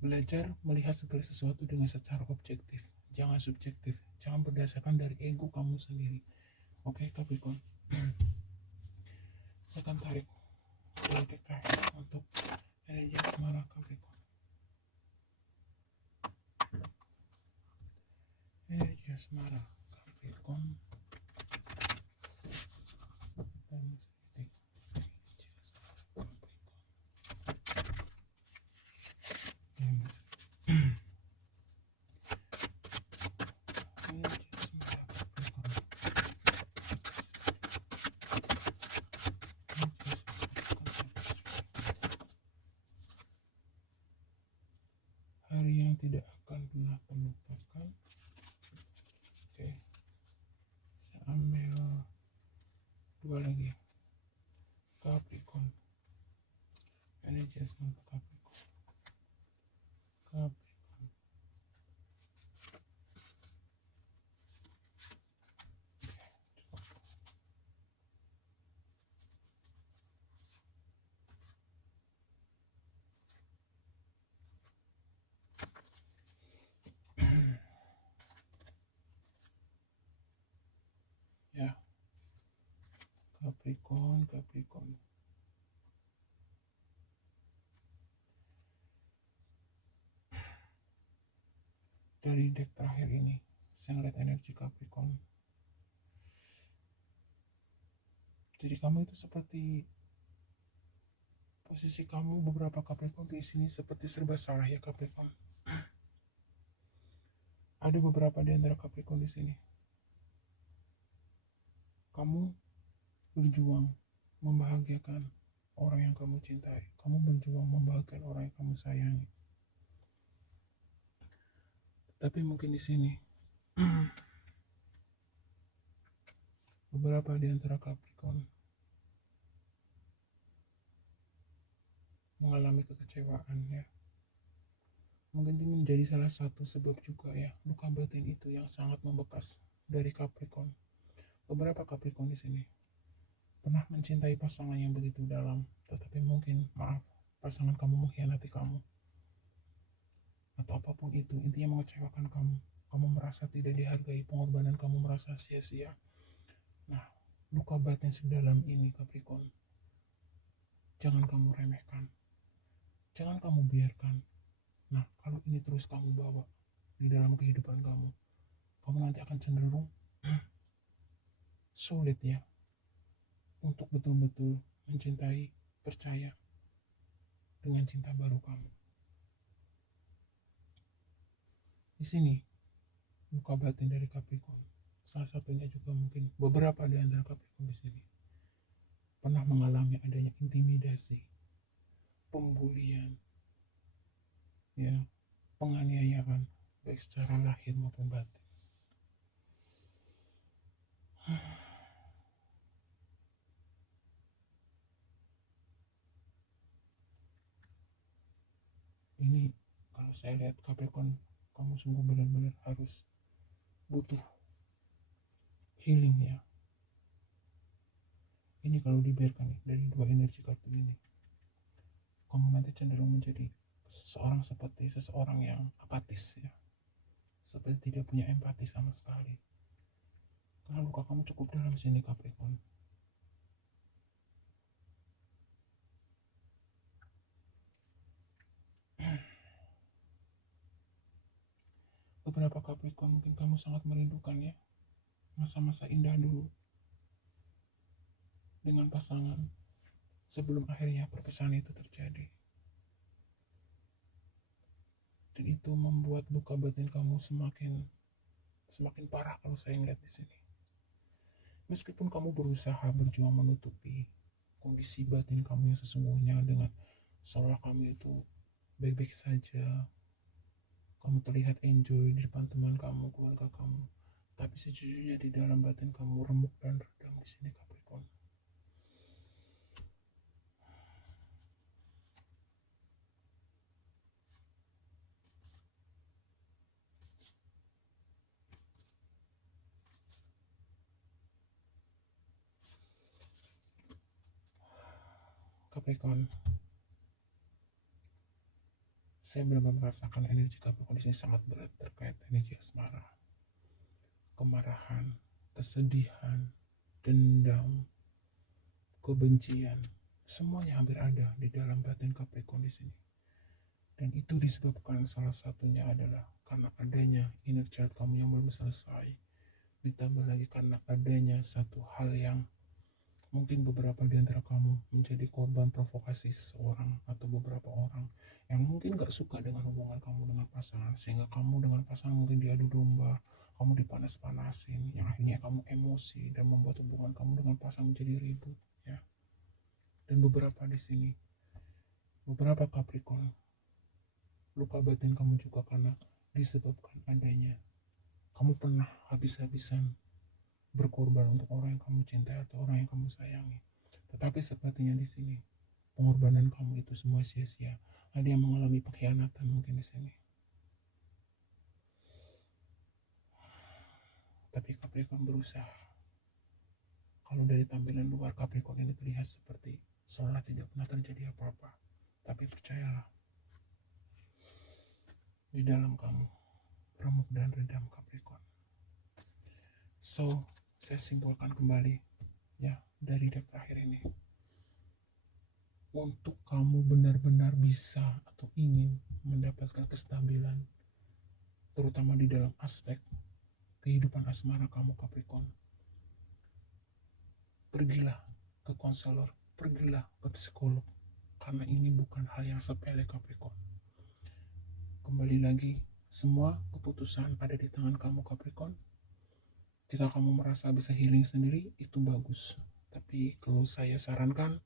Belajar melihat segala sesuatu dengan secara objektif, jangan subjektif, jangan berdasarkan dari ego kamu sendiri. Oke Capricorn. Saya akan tarik deck terakhir untuk energi asmara Capricorn. Energi asmara Capricorn. pernah terlupakan. Oke, saya ambil 2 lagi. Capricorn, energi asmara Capricorn. Ya, Capricorn. Dari deck terakhir ini, saya ngeliat energi Capricorn. Jadi kamu itu seperti posisi kamu beberapa Capricorn di sini seperti serba salah ya Capricorn. Ada beberapa di antara Capricorn di sini. Kamu berjuang membahagiakan orang yang kamu cintai. Kamu berjuang membahagiakan orang yang kamu sayangi. Tapi mungkin di sini beberapa di antara Capricorn mengalami kekecewaan ya. Mungkin ini menjadi salah satu sebab juga ya, luka batin itu yang sangat membekas dari Capricorn. Beberapa Capricorn di sini pernah mencintai pasangan yang begitu dalam, tetapi mungkin pasangan kamu mengkhianati kamu. Atau apapun itu, intinya mengecewakan kamu. Kamu merasa tidak dihargai, pengorbanan kamu merasa sia-sia. Nah, luka batin sedalam ini Capricorn, jangan kamu remehkan. Jangan kamu biarkan. Nah, kalau ini terus kamu bawa di dalam kehidupan kamu, kamu nanti akan cenderung sulit ya untuk betul-betul mencintai, percaya dengan cinta baru kamu. Di sini, luka batin dari Capricorn, salah satunya juga mungkin beberapa di antara Capricorn di sini pernah mengalami adanya intimidasi, pembulian, ya, penganiayaan, baik secara lahir maupun batin. Ini kalau saya lihat Capricorn, kamu sungguh benar-benar harus butuh healing ya. Ini kalau dibiarkan nih, dari 2 energi kartu ini, kamu nanti cenderung menjadi seseorang yang apatis ya, seperti tidak punya empati sama sekali. Karena luka kamu cukup dalam sini Capricorn. Beberapa Capricorn mungkin kamu sangat merindukan ya masa-masa indah dulu dengan pasangan sebelum akhirnya perpisahan itu terjadi. Dan itu membuat luka batin kamu semakin parah kalau saya ngeliat di sini. Meskipun kamu berusaha berjuang menutupi kondisi batin kamu yang sesungguhnya dengan seolah kamu itu baik-baik saja, kamu terlihat enjoy di depan teman kamu, keluarga kamu, tapi sejujurnya di dalam batin kamu remuk dan redam di sini Capricorn. Capricorn, saya benar-benar merasakan energi Capricorn di sini sangat berat terkait energi asmara, kemarahan, kesedihan, dendam, kebencian, semuanya hampir ada di dalam batin Capricorn di sini. Dan itu disebabkan salah satunya adalah karena adanya inner child kamu yang belum selesai, ditambah lagi karena adanya satu hal yang mungkin beberapa di antara kamu menjadi korban provokasi seseorang atau beberapa orang yang mungkin gak suka dengan hubungan kamu dengan pasangan, sehingga kamu dengan pasangan mungkin diadu domba, kamu dipanas-panasin, yang akhirnya kamu emosi dan membuat hubungan kamu dengan pasangan menjadi ribut ya. Dan beberapa di sini, beberapa Capricorn, luka batin kamu juga karena disebabkan adanya kamu pernah habis-habisan berkorban untuk orang yang kamu cintai atau orang yang kamu sayangi. Tetapi sepertinya di sini pengorbanan kamu itu semua sia-sia. Ada yang mengalami pengkhianatan mungkin di sini. Tapi Capricorn berusaha. Kalau dari tampilan luar Capricorn ini terlihat seperti seolah tidak pernah terjadi apa-apa. Tapi percayalah, di dalam kamu remuk dan redam Capricorn. So, saya simpulkan kembali ya dari deck terakhir ini. Untuk kamu benar-benar bisa atau ingin mendapatkan kestabilan, terutama di dalam aspek kehidupan asmara kamu Capricorn, pergilah ke konselor, pergilah ke psikolog, karena ini bukan hal yang sepele Capricorn. Kembali lagi, semua keputusan ada di tangan kamu Capricorn. Jika kamu merasa bisa healing sendiri, itu bagus. Tapi kalau saya sarankan,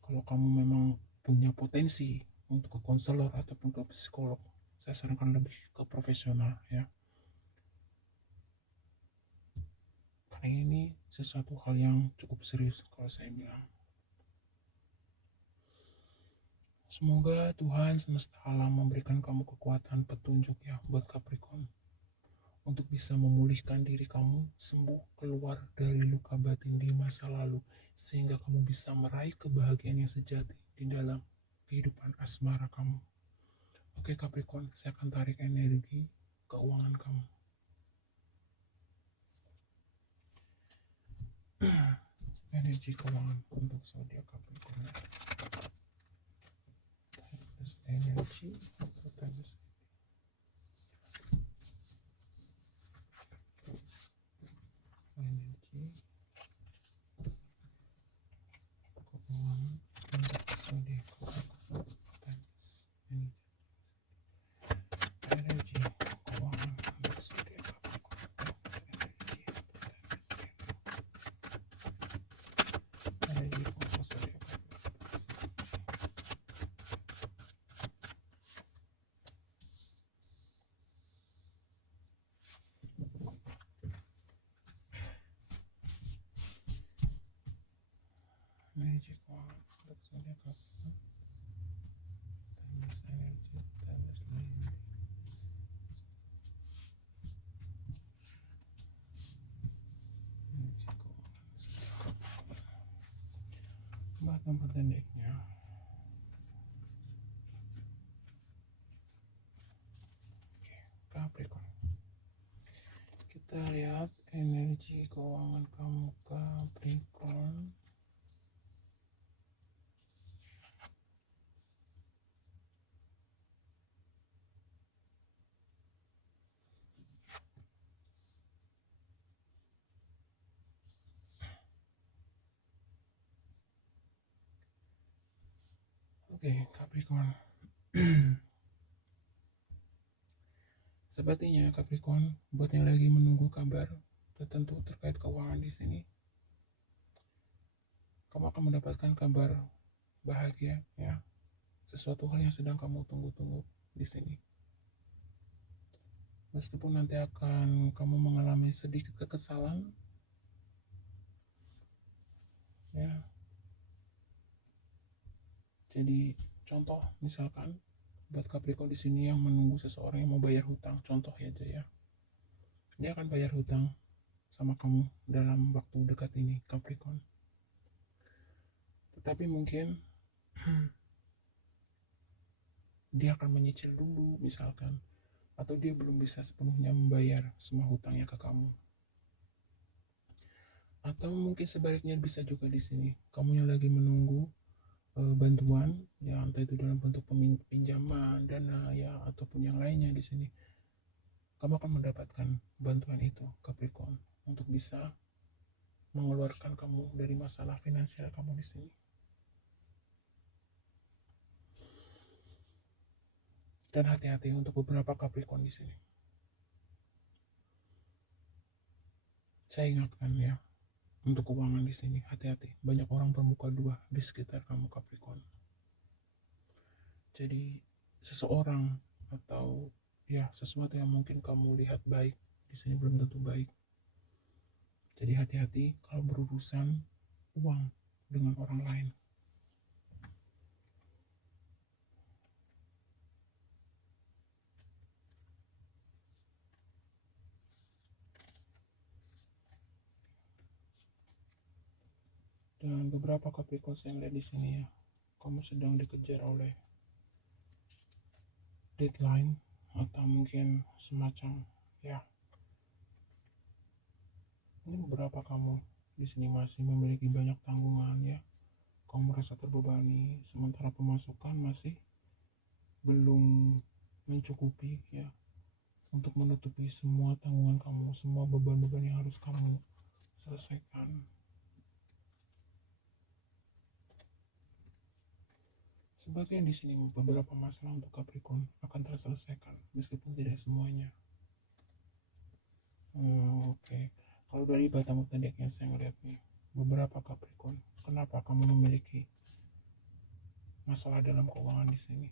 kalau kamu memang punya potensi untuk ke konselor ataupun ke psikolog, saya sarankan lebih ke profesional ya. Karena ini sesuatu hal yang cukup serius kalau saya bilang. Semoga Tuhan semesta alam memberikan kamu kekuatan petunjuk ya buat Capricorn. Untuk bisa memulihkan diri kamu, sembuh keluar dari luka batin di masa lalu, sehingga kamu bisa meraih kebahagiaan yang sejati di dalam kehidupan asmara kamu. Oke Capricorn, saya akan tarik energi keuangan kamu. Energi keuangan untuk zodiak Capricorn. Timeless energy atau timeless energi keuangan untuk zodiak Capricorn. Timeless energy keuangan untuk zodiak Capricorn. Energi untuk zodiak energi keuangan untuk zodiak Capricorn. Timeless energy, timeless energy. Energi keuangan zodiak Capricorn. Mbak tempat pendeknya. Capricorn. Kita lihat energi keuangan kamu Capricorn. Oke, Capricorn. Sepertinya Capricorn, buat yang lagi menunggu kabar tertentu terkait keuangan di sini, kamu akan mendapatkan kabar bahagia ya. Sesuatu hal yang sedang kamu tunggu-tunggu di sini. Meskipun nanti akan kamu mengalami sedikit kekesalan ya. Jadi contoh misalkan buat Capricorn di sini yang menunggu seseorang yang mau bayar hutang, contoh ya aja ya. Dia akan bayar hutang sama kamu dalam waktu dekat ini Capricorn. Tetapi mungkin dia akan menyicil dulu misalkan, atau dia belum bisa sepenuhnya membayar semua hutangnya ke kamu. Atau mungkin sebaliknya bisa juga di sini, kamu yang lagi menunggu bantuan ya, entah itu dalam bentuk pinjaman, dana ya, ataupun yang lainnya di sini, kamu akan mendapatkan bantuan itu Capricorn untuk bisa mengeluarkan kamu dari masalah finansial kamu di sini. Dan hati-hati untuk beberapa Capricorn di sini. Saya ingatkan ya, untuk keuangan di sini hati-hati. Banyak orang bermuka dua di sekitar kamu Capricorn. Jadi seseorang atau Ya, sesuatu yang mungkin kamu lihat baik di sini belum tentu baik. Jadi hati-hati kalau berurusan uang dengan orang lain. Dan beberapa Capricorn yang lihat di sini ya, kamu sedang dikejar oleh deadline atau mungkin semacam ya, mungkin beberapa kamu di sini masih memiliki banyak tanggungan ya. Kamu merasa terbebani sementara pemasukan masih belum mencukupi ya untuk menutupi semua tanggungan kamu, semua beban-beban yang harus kamu selesaikan. Sebagian di sini beberapa masalah untuk Capricorn akan terselesaikan meskipun tidak semuanya. Oke. Kalau dari Batam Tendek yang saya ngeliat nih, beberapa Capricorn, kenapa kamu memiliki masalah dalam keuangan di sini?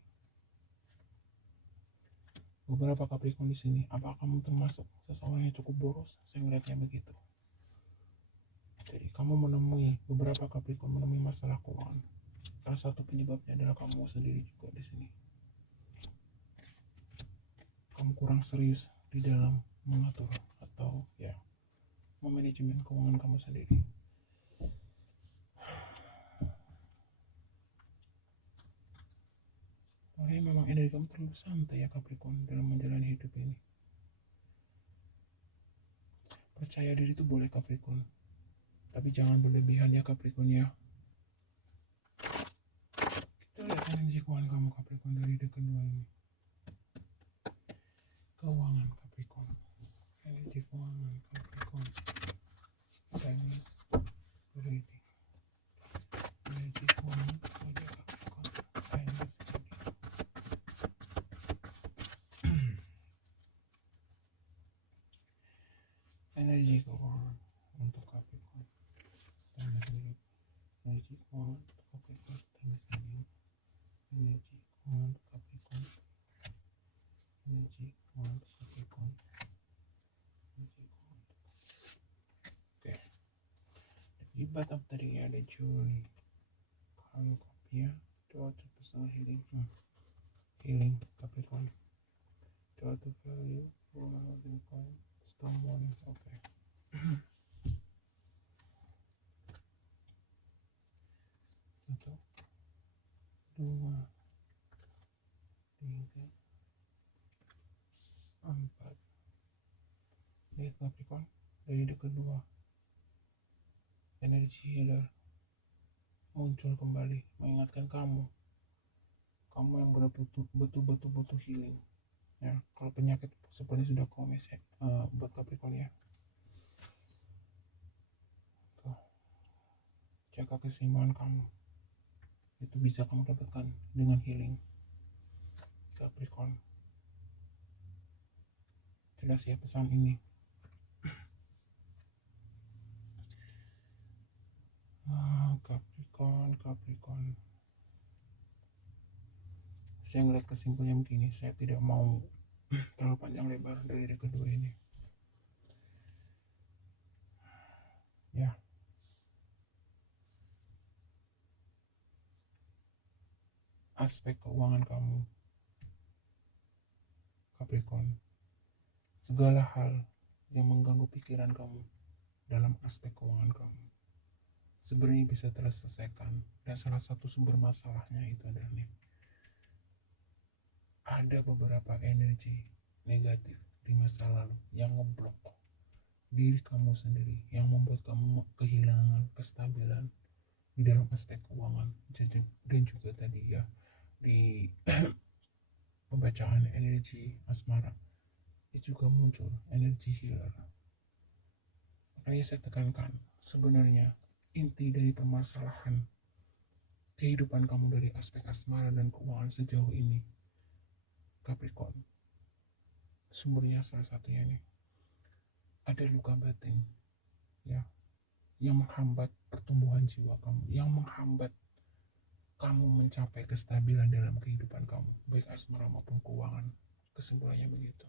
Beberapa Capricorn di sini, apa kamu termasuk seseorang yang cukup boros? Saya ngeliatnya begitu. Jadi kamu menemui beberapa Capricorn menemui masalah keuangan. Salah satu penyebabnya adalah kamu sendiri juga di sini. Kamu kurang serius di dalam mengatur atau ya memanajemen keuangan kamu sendiri. Makanya memang energi kamu terlalu santai ya Capricorn dalam menjalani hidup ini. Percaya diri itu boleh Capricorn, tapi jangan berlebihan ya Capricorn ya. Kita lihat energi keuangan kamu Capricorn dari ide kedua ini. Keuangan Capricorn, energi keuangan Capricorn, Chinese reading, energi keuangan pada Capricorn, Chinese reading. Energi keuangan untuk Capricorn, Chinese reading, energi keuangan untuk Capricorn, Chinese reading, energi keuangan untuk Capricorn, energi keuangan untuk Capricorn, energi keuangan untuk oke. Di Batam tadi ada jewelry, kalau kopiah, to personal healing, healing Capricorn, to value, coin, storm warning, oke. Satu, dua, tiga, empat. Lihat Capricorn dari ide kedua, energi healer muncul kembali mengingatkan kamu yang betul-betul butuh healing ya. Kalau penyakit seperti sudah kamu buat Capricorn ya, tuh, jaga keseimbangan kamu, itu bisa kamu dapatkan dengan healing Capricorn. Jelas ya pesan ini. Capricorn. Saya ngeliat kesimpulannya begini, saya tidak mau terlalu panjang lebar dari ide kedua ini. Ya. Aspek keuangan kamu, Capricorn. Segala hal yang mengganggu pikiran kamu dalam aspek keuangan kamu sebenarnya bisa terselesaikan, dan salah satu sumber masalahnya itu adalah nih, ada beberapa energi negatif di masa lalu yang ngeblok diri kamu sendiri, yang membuat kamu kehilangan kestabilan di dalam aspek keuangan. Dan juga tadi ya di pembacaan energi asmara itu juga muncul energi healer. Makanya saya tekankan, sebenarnya inti dari permasalahan kehidupan kamu dari aspek asmara dan keuangan sejauh ini, Capricorn, sumbernya salah satunya nih, ada luka batin ya, yang menghambat pertumbuhan jiwa kamu, yang menghambat kamu mencapai kestabilan dalam kehidupan kamu, baik asmara maupun keuangan. Kesimpulannya begitu.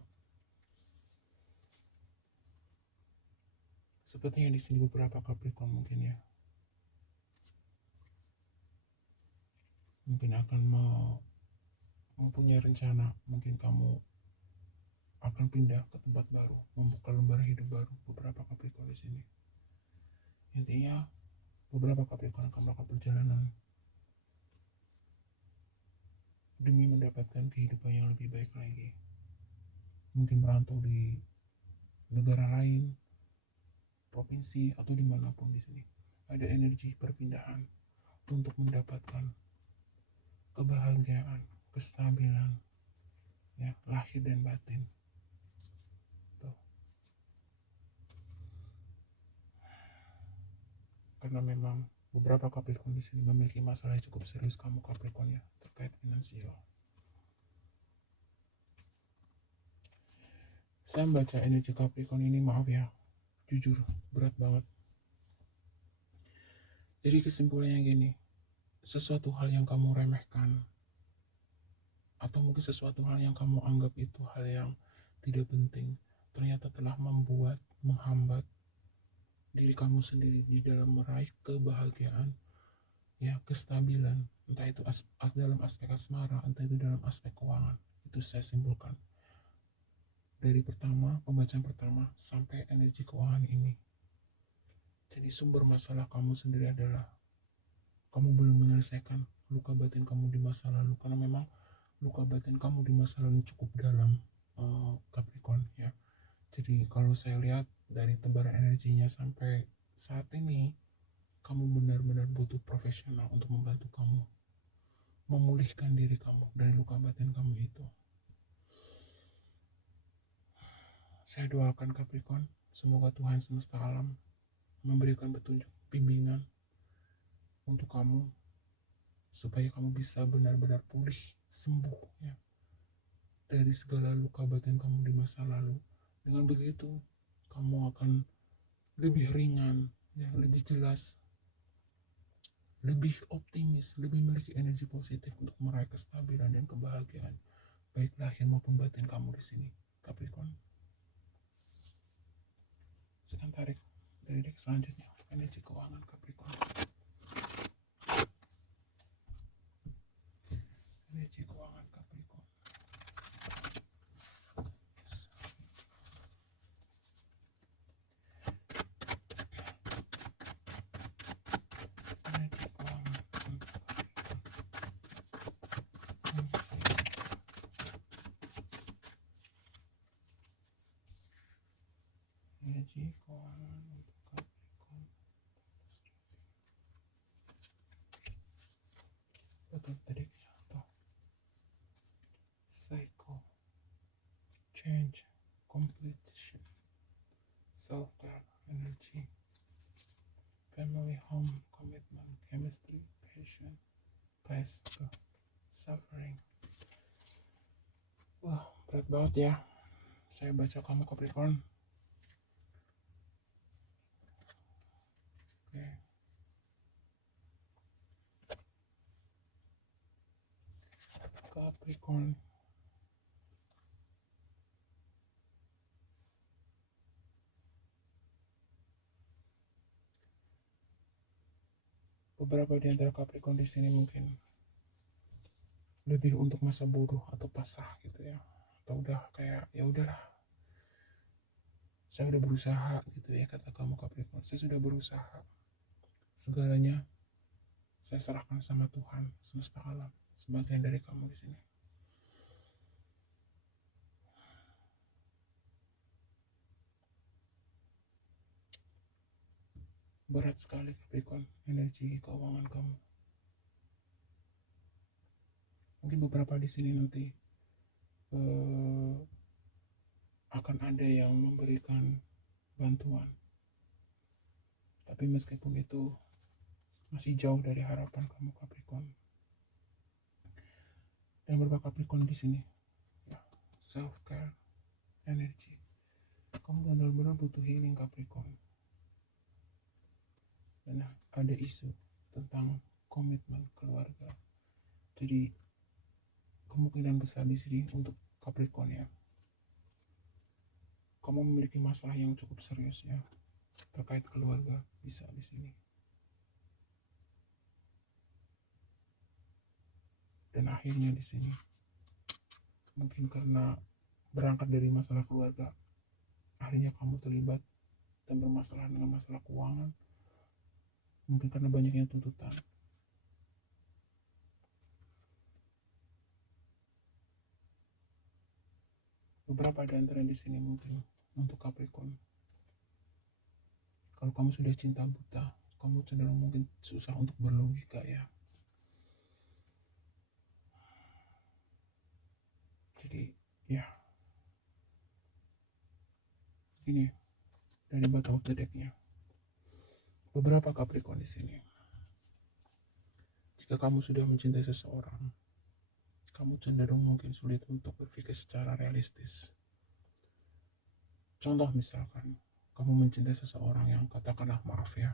Sepertinya di sini beberapa Capricorn mungkin ya, mungkin akan mempunyai rencana, mungkin kamu akan pindah ke tempat baru, membuka lembaran hidup baru. Beberapa Capricorn di sini. Intinya beberapa Capricorn akan melakukan perjalanan demi mendapatkan kehidupan yang lebih baik lagi. Mungkin merantau di negara lain, provinsi, atau dimanapun di sini. Ada energi perpindahan untuk mendapatkan kebahagiaan, kestabilan, ya, lahir dan batin. Tuh. Karena memang beberapa Capricorn di sini memiliki masalah yang cukup serius kamu Capricorn ya, terkait finansial. Saya membaca energi Capricorn ini, maaf ya, jujur berat banget. Jadi kesimpulannya gini, sesuatu hal yang kamu remehkan, atau mungkin sesuatu hal yang kamu anggap itu hal yang tidak penting, ternyata telah menghambat diri kamu sendiri di dalam meraih kebahagiaan, ya, kestabilan, entah itu dalam aspek asmara, entah itu dalam aspek keuangan. Itu saya simpulkan dari pembacaan pertama sampai energi keuangan ini. Jadi sumber masalah kamu sendiri adalah kamu belum menyelesaikan luka batin kamu di masa lalu, karena memang luka batin kamu di masa lalu cukup dalam, Capricorn ya. Jadi kalau saya lihat dari tebaran energinya sampai saat ini, kamu benar-benar butuh profesional untuk membantu kamu memulihkan diri kamu dari luka batin kamu itu. Saya doakan Capricorn, semoga Tuhan semesta alam memberikan petunjuk, bimbingan untuk kamu supaya kamu bisa benar-benar pulih, sembuh ya dari segala luka batin kamu di masa lalu. Dengan begitu, kamu akan lebih ringan, ya, lebih jelas, lebih optimis, lebih memiliki energi positif untuk meraih kestabilan dan kebahagiaan, baik lahir maupun batin kamu di sini, Capricorn. Sekarang tarik dari deck selanjutnya untuk energi keuangan Capricorn. Energi keuangan Capricorn. Energi keuangan energi keuangan untuk Capricorn. Betul tadi atau cycle, change, completion, self-care, energy, family, home, commitment, chemistry, passion, past, suffering. Wah, berat banget ya. Saya baca kamu Capricorn. Oke. Capricorn. Beberapa di antara Capricorn di sini mungkin lebih untuk masa bodoh atau pasrah gitu ya, atau udah kayak ya udahlah, saya udah berusaha gitu ya, kata kamu Capricorn. Saya sudah berusaha, segalanya saya serahkan sama Tuhan semesta alam, sebagian dari kamu di sini. Berat sekali Capricorn energi keuangan kamu. Mungkin beberapa di sini nanti akan ada yang memberikan bantuan, tapi meskipun itu masih jauh dari harapan kamu Capricorn. Dan beberapa Capricorn di sini, ya, self care, energi. Kamu benar-benar butuh healing Capricorn. Dan ada isu tentang komitmen keluarga. Jadi kemungkinan besar di sini untuk Capricorn ya, kamu memiliki masalah yang cukup serius ya terkait keluarga bisa di sini. Dan akhirnya di sini mungkin karena berangkat dari masalah keluarga, akhirnya kamu terlibat dan bermasalah dengan masalah keuangan, mungkin karena banyaknya tuntutan. Beberapa di antara di sini mungkin untuk Capricorn, kalau kamu sudah cinta buta, kamu cenderung mungkin susah untuk berlogika ya. Jadi ya ini dari bottom of the decknya. Beberapa Capricorn di sini. Jika kamu sudah mencintai seseorang, kamu cenderung mungkin sulit untuk berpikir secara realistis. Contoh misalkan, kamu mencintai seseorang yang katakanlah maaf ya,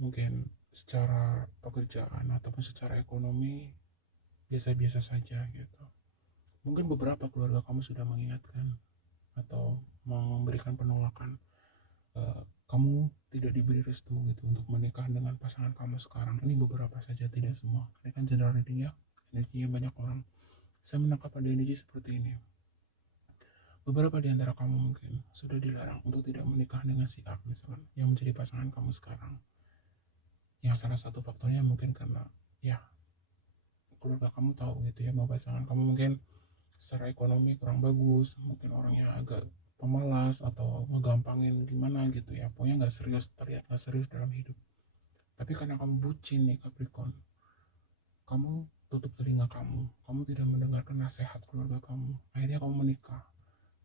mungkin secara pekerjaan ataupun secara ekonomi biasa-biasa saja gitu. Mungkin beberapa keluarga kamu sudah mengingatkan atau memberikan penolakan, kamu tidak diberi restu gitu untuk menikah dengan pasangan kamu sekarang. Ini beberapa saja, tidak semua. Ini kan general reading ya, energinya banyak orang. Saya menangkap ada energi seperti ini. Beberapa di antara kamu mungkin sudah dilarang untuk tidak menikah dengan si A misalkan, yang menjadi pasangan kamu sekarang. Yang salah satu faktornya mungkin karena ya keluarga kamu tahu gitu ya bahwa pasangan kamu mungkin secara ekonomi kurang bagus, mungkin orangnya agak pemalas atau ngegampangin gimana gitu ya, pokoknya nggak serius, terlihat nggak serius dalam hidup. Tapi karena kamu bucin nih Capricorn, kamu tutup telinga kamu tidak mendengarkan nasihat keluarga kamu, akhirnya kamu menikah.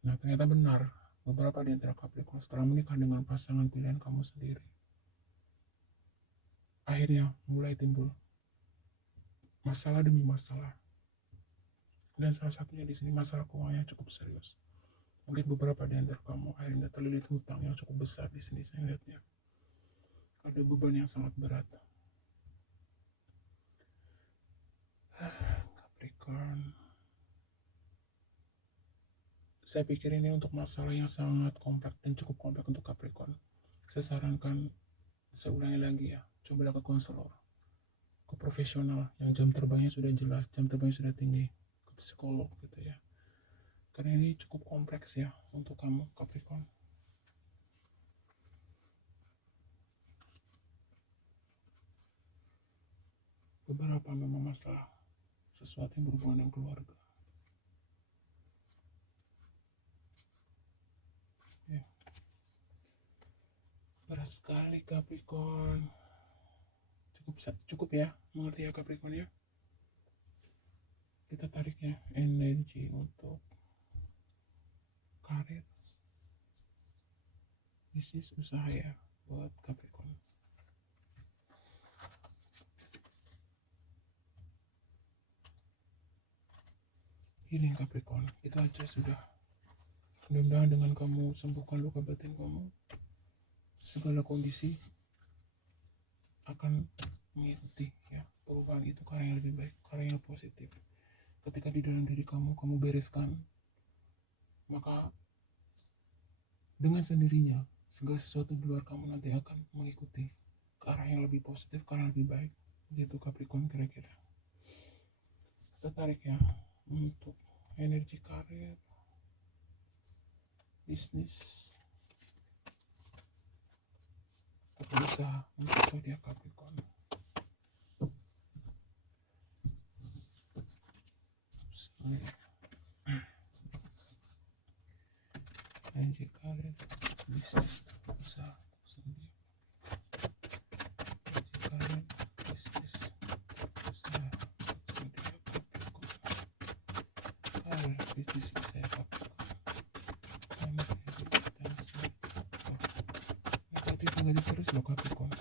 Nah ternyata benar, beberapa di antara Capricorn setelah menikah dengan pasangan pilihan kamu sendiri, akhirnya mulai timbul masalah demi masalah. Dan salah satunya di sini masalah keuangan yang cukup serius. Mungkin beberapa di antara kamu akhirnya terlilit hutang yang cukup besar di sini saya lihatnya. Ada beban yang sangat berat. Capricorn. Saya pikir ini untuk masalah yang sangat kompleks dan cukup kompleks untuk Capricorn. Saya sarankan, saya ulangi lagi ya, cobalah ke konselor, ke profesional yang jam terbangnya sudah jelas, jam terbangnya sudah tinggi, ke psikolog gitu ya. Karena ini cukup kompleks ya untuk kamu Capricorn. Beberapa memang masalah sesuatu yang berhubungan dengan keluarga. Ya. Berat sekali Capricorn. Cukup ya, mengerti ya Capricorn ya. Kita tarik ya energi untuk karir, bisnis, usaha ya buat Capricorn. Healing Capricorn, itu aja sudah. Mudah-mudahan dengan kamu sembuhkan luka batin kamu, segala kondisi akan mengikuti ya perubahan itu ke arah yang lebih baik, ke arah yang positif. Ketika di dalam diri kamu bereskan, maka dengan sendirinya segala sesuatu di luar kamu nanti akan mengikuti ke arah yang lebih positif, ke arah yang lebih baik. Gitu Capricorn kira-kira. Kita tarik ya untuk energi karir, bisnis, atau usaha untuk zodiak Capricorn. Energi karir, bisnis, usaha, zodiak. Energi karir, bisnis, usaha, zodiak Capricorn. Karir, bisnis, usaha Capricorn. Negatif terus loh Capricorn.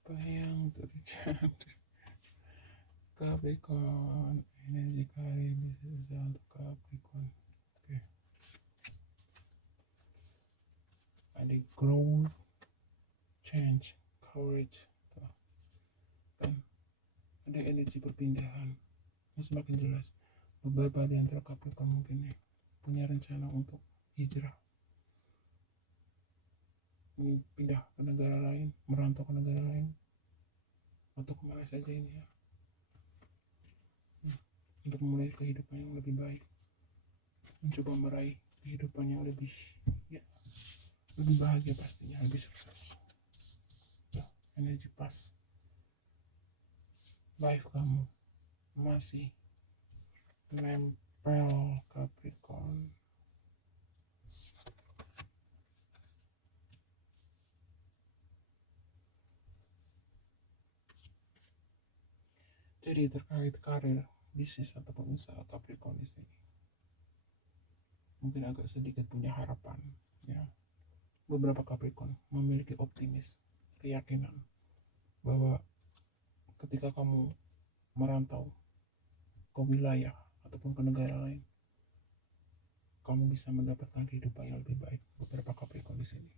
Apa yang terjadi? Capricorn, energi karir bisnis untuk Capricorn. Oke. Ada growth, change, courage. ada energi perpindahan yang semakin jelas. Beberapa di antara Capricorn mungkin ya punya rencana untuk hijrah, pindah ke negara lain, merantau ke negara lain, atau kemana saja ini ya, untuk memulai kehidupan yang lebih baik, mencoba meraih kehidupan yang lebih ya lebih bahagia, pastinya lebih sukses. Tuh, energi pas. Life kamu masih nempel Capricorn. Jadi terkait karir, bisnis ataupun usaha Capricorn di sini mungkin agak sedikit punya harapan ya. Beberapa Capricorn memiliki optimis, keyakinan bahwa ketika kamu merantau ke wilayah ataupun ke negara lain, kamu bisa mendapatkan kehidupan yang lebih baik. Beberapa Capricorn di sini,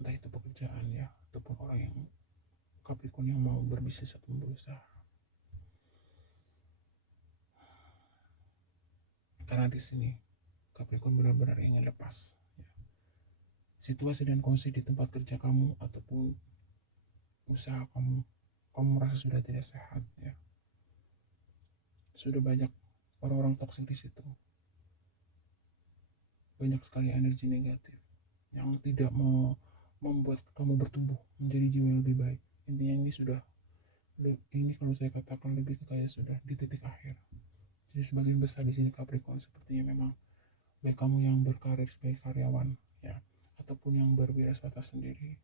entah itu pekerjaan ya, ataupun orang yang Capricorn yang mau berbisnis atau berusaha. Karena di sini Capricorn benar-benar ingin lepas ya. Situasi dan kondisi di tempat kerja kamu ataupun usaha kamu merasa sudah tidak sehat ya. Sudah banyak orang-orang toksik di situ. Banyak sekali energi negatif yang tidak mau membuat kamu bertumbuh menjadi jiwa yang lebih baik. Intinya ini kalau saya katakan lebih ke kayak sudah di titik akhir. Jadi sebagian besar di sini Capricorn sepertinya memang baik kamu yang berkarir sebagai karyawan ya ataupun yang berwirausaha sendiri,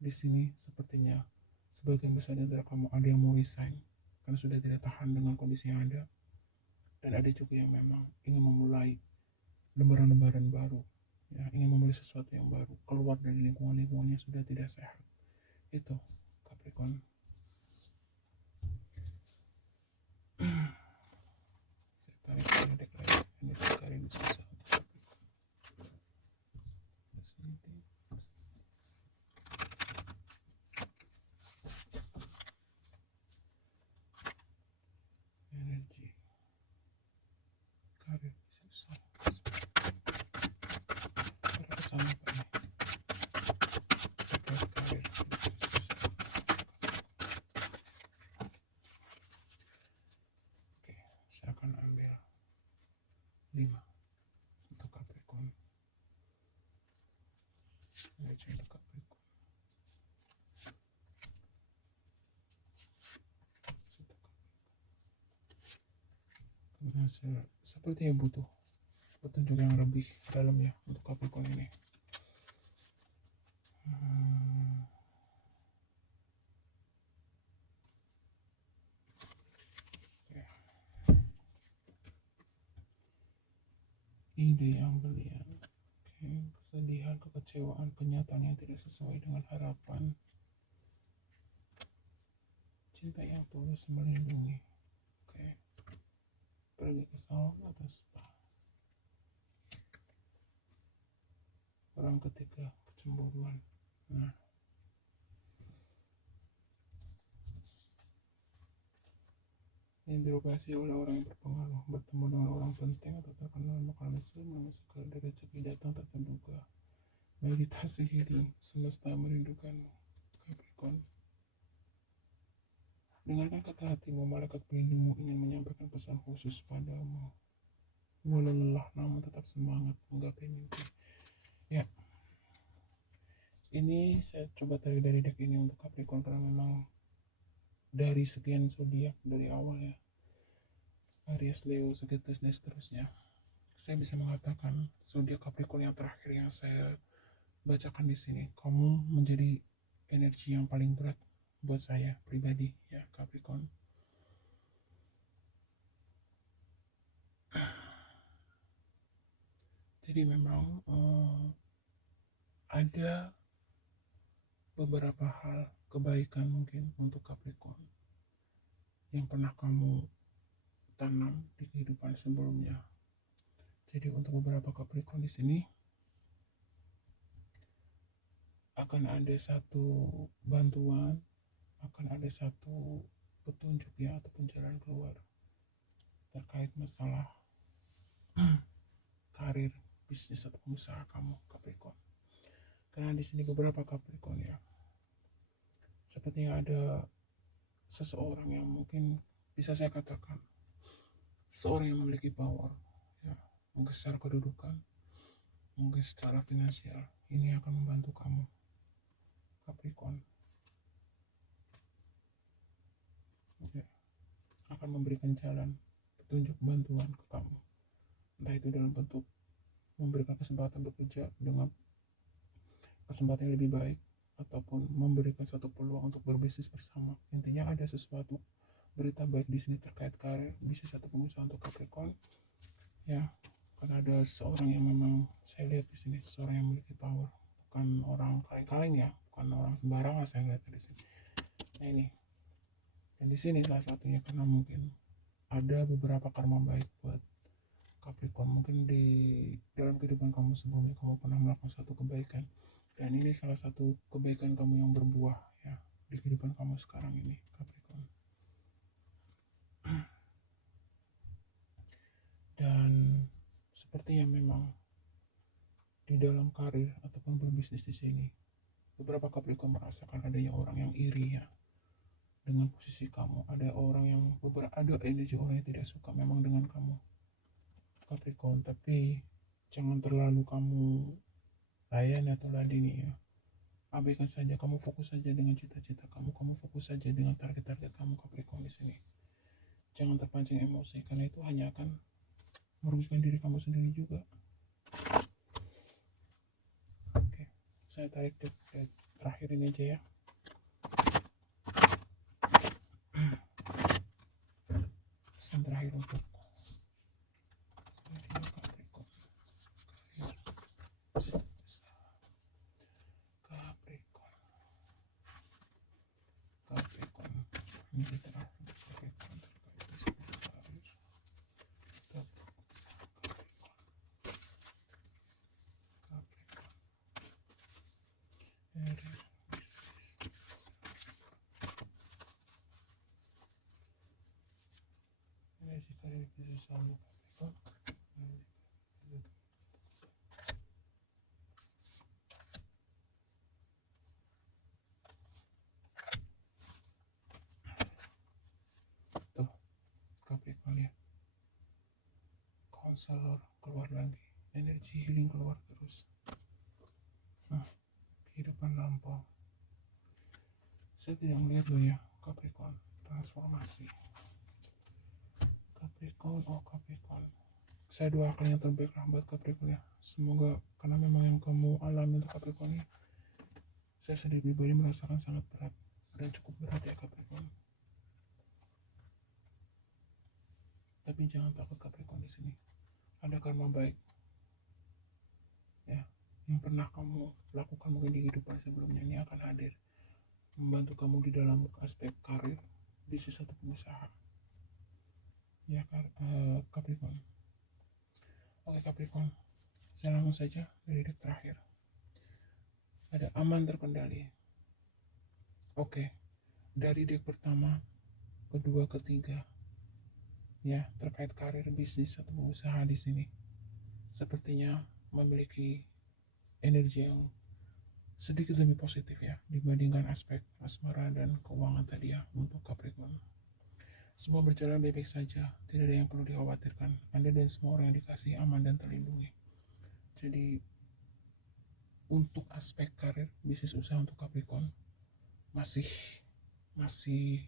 di sini sepertinya sebagian besar dari kamu ada yang mau resign karena sudah tidak tahan dengan kondisi yang ada, dan ada juga yang memang ingin memulai lembaran-lembaran baru ya, ingin memulai sesuatu yang baru, keluar dari lingkungan-lingkungan yang sudah tidak sehat. Itu Capricorn. Saya tarik dek lagi ini sekali susah untuk Capricorn. Energi karir susah. Pada kesana Pak nih. Terkait karir susah. Oke, saya akan ambil 5 untuk Capricorn. Energi untuk Capricorn. Kemudian saya sepertinya butuh petunjuk yang lebih dalam ya untuk Capricorn ini. Ide yang berlian, kesedihan, kekecewaan, kenyataan yang tidak sesuai dengan harapan, cinta yang tulus melindungi, pergi ke salon atau spa, orang ketiga kecemburuan. Nah, interogasi oleh orang yang berpengaruh, bertemu dengan orang penting atau terkenal, maka melalui segala rezeki datang tak terduga. Meditasi healing, semesta merindukanmu Capricorn. Dengarkan kata hatimu, malaikat pelindungmu ingin menyampaikan pesan khusus padamu. Walau lelah namun tetap semangat menggapai mimpi. Ya, ini saya coba tarik dari deck ini untuk Capricorn karena memang dari sekian zodiak dari awal ya, Aries, Leo, Sagittarius dan seterusnya, saya bisa mengatakan zodiak Capricorn yang terakhir yang saya bacakan di sini, kamu menjadi energi yang paling berat buat saya pribadi ya, Capricorn. Jadi memang ada beberapa hal kebaikan mungkin untuk Capricorn yang pernah kamu tanam di kehidupan sebelumnya. Jadi untuk beberapa Capricorn di sini akan ada satu bantuan, akan ada satu petunjuk ya, ataupun jalan keluar terkait masalah karir, bisnis atau usaha kamu, Capricorn. Karena di sini beberapa Capricorn ya, sepertinya ada seseorang yang mungkin bisa saya katakan seorang yang memiliki power ya, mungkin secara kedudukan, mungkin secara finansial. Ini akan membantu kamu, Capricorn ya, akan memberikan jalan, petunjuk, bantuan ke kamu, entah itu dalam bentuk memberikan kesempatan bekerja dengan kesempatan yang lebih baik, ataupun memberikan satu peluang untuk berbisnis bersama. Intinya ada sesuatu berita baik di sini terkait karir, bisnis ataupun usaha untuk Capricorn ya. Karena ada seorang yang memang saya lihat di sini, seorang yang memiliki power, bukan orang kaleng-kaleng ya, bukan orang sembarangan saya lihat di sini. Nah ini, dan di sini salah satunya karena mungkin ada beberapa karma baik buat Capricorn. Mungkin di dalam kehidupan kamu sebelumnya kamu pernah melakukan satu kebaikan, dan ini salah satu kebaikan kamu yang berbuah ya di kehidupan kamu sekarang ini, Capricorn. Dan sepertinya memang di dalam karir ataupun berbisnis di sini, beberapa Capricorn merasakan adanya orang yang iri ya dengan posisi kamu. Ada orang yang ada energi orang yang tidak suka memang dengan kamu, Capricorn. Tapi jangan terlalu kamu layani atau ladeni ya. Abaikan saja, kamu fokus saja dengan cita-cita kamu fokus saja dengan target-target kamu, Capricorn di sini. Jangan terpancing emosi, karena itu hanya akan merugikan diri kamu sendiri juga. Oke, saya tarik terakhir ini aja ya. Pesan terakhir untuk Capricorn. Ini kita untuk Capricorn terkait bisnis karir. Energi karir bisnis untuk Capricorn. Tuh, Capricorn ya. Konselor keluar lagi, energi healing keluar terus. Nah, kehidupan lampau. Saya tidak melihat loh ya, Capricorn, transformasi. Capricorn, oh Capricorn. Saya doakan yang terbaik lah buat Capricorn ya. Semoga, karena memang yang kamu alami untuk Capricorn ya, saya sendiri pribadi merasakan sangat berat dan cukup berat ya Capricorn. Tapi jangan takut Capricorn di sini. Ada karma baik ya, yang pernah kamu lakukan mungkin di kehidupan sebelumnya ini akan hadir membantu kamu di dalam aspek karir, bisnis atau pengusaha ya Capricorn. Oke Capricorn, saya langsung saja dari deck terakhir. Ada aman terkendali. Oke, dari deck pertama, kedua, ketiga ya terkait karir, bisnis atau pengusaha di sini sepertinya memiliki energi yang sedikit lebih positif ya dibandingkan aspek asmara dan keuangan tadi ya untuk Capricorn. Semua berjalan baik-baik saja, tidak ada yang perlu dikhawatirkan. Anda dan semua orang yang dikasih aman dan terlindungi. Jadi untuk aspek karir, bisnis, usaha untuk Capricorn masih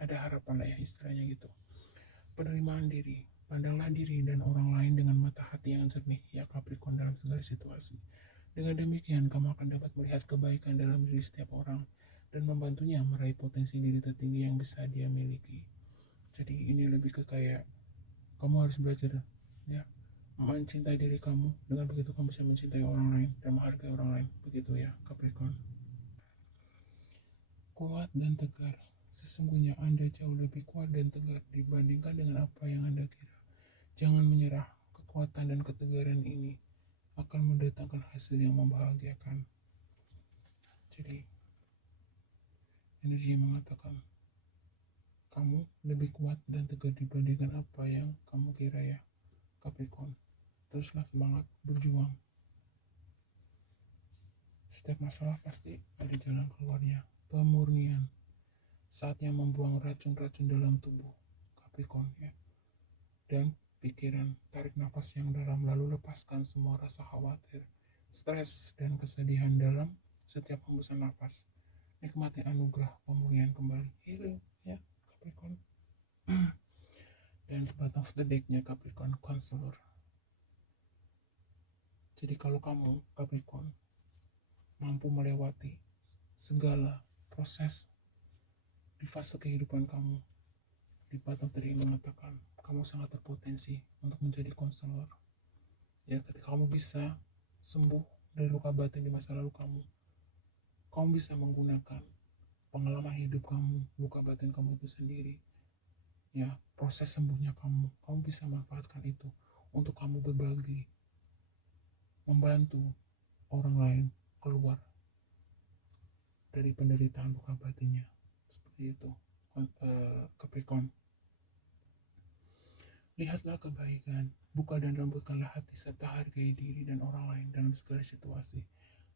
ada harapan lah ya istilahnya gitu. Penerimaan diri, pandanglah diri dan orang lain dengan mata hati yang jernih ya Capricorn dalam segala situasi. Dengan demikian kamu akan dapat melihat kebaikan dalam diri setiap orang dan membantunya meraih potensi diri tertinggi yang bisa dia miliki. Jadi ini lebih ke kayak kamu harus belajar ya mencintai diri kamu, dengan begitu kamu bisa mencintai orang lain dan menghargai orang lain. Begitu ya Capricorn. Kuat dan tegar. Sesungguhnya Anda jauh lebih kuat dan tegar dibandingkan dengan apa yang Anda kira. Jangan menyerah, kekuatan dan ketegaran ini akan mendatangkan hasil yang membahagiakan. Jadi energi yang mengatakan kamu lebih kuat dan tegar dibandingkan apa yang kamu kira ya, Capricorn. Teruslah semangat berjuang. Setiap masalah pasti ada jalan keluarnya. Pemurnian. Saatnya membuang racun-racun dalam tubuh, Capricorn ya. Dan pikiran, tarik nafas yang dalam lalu lepaskan semua rasa khawatir, stres, dan kesedihan dalam setiap hembusan nafas. Nikmati anugerah pemurnian kembali. Healing ya, Capricorn. Dan bottom of the deck-nya Capricorn, Counselor. Jadi kalau kamu, Capricorn, mampu melewati segala proses di fase kehidupan kamu, di bottom tadi mengatakan kamu sangat berpotensi untuk menjadi konselor. Ya, ketika kamu bisa sembuh dari luka batin di masa lalu kamu bisa menggunakan pengalaman hidup kamu, luka batin kamu itu sendiri, ya, proses sembuhnya kamu bisa manfaatkan itu untuk kamu berbagi, membantu orang lain keluar dari penderitaan luka batinnya. Seperti itu, Capricorn. Lihatlah kebaikan, buka dan lembutkanlah hati serta hargai diri dan orang lain dalam segala situasi.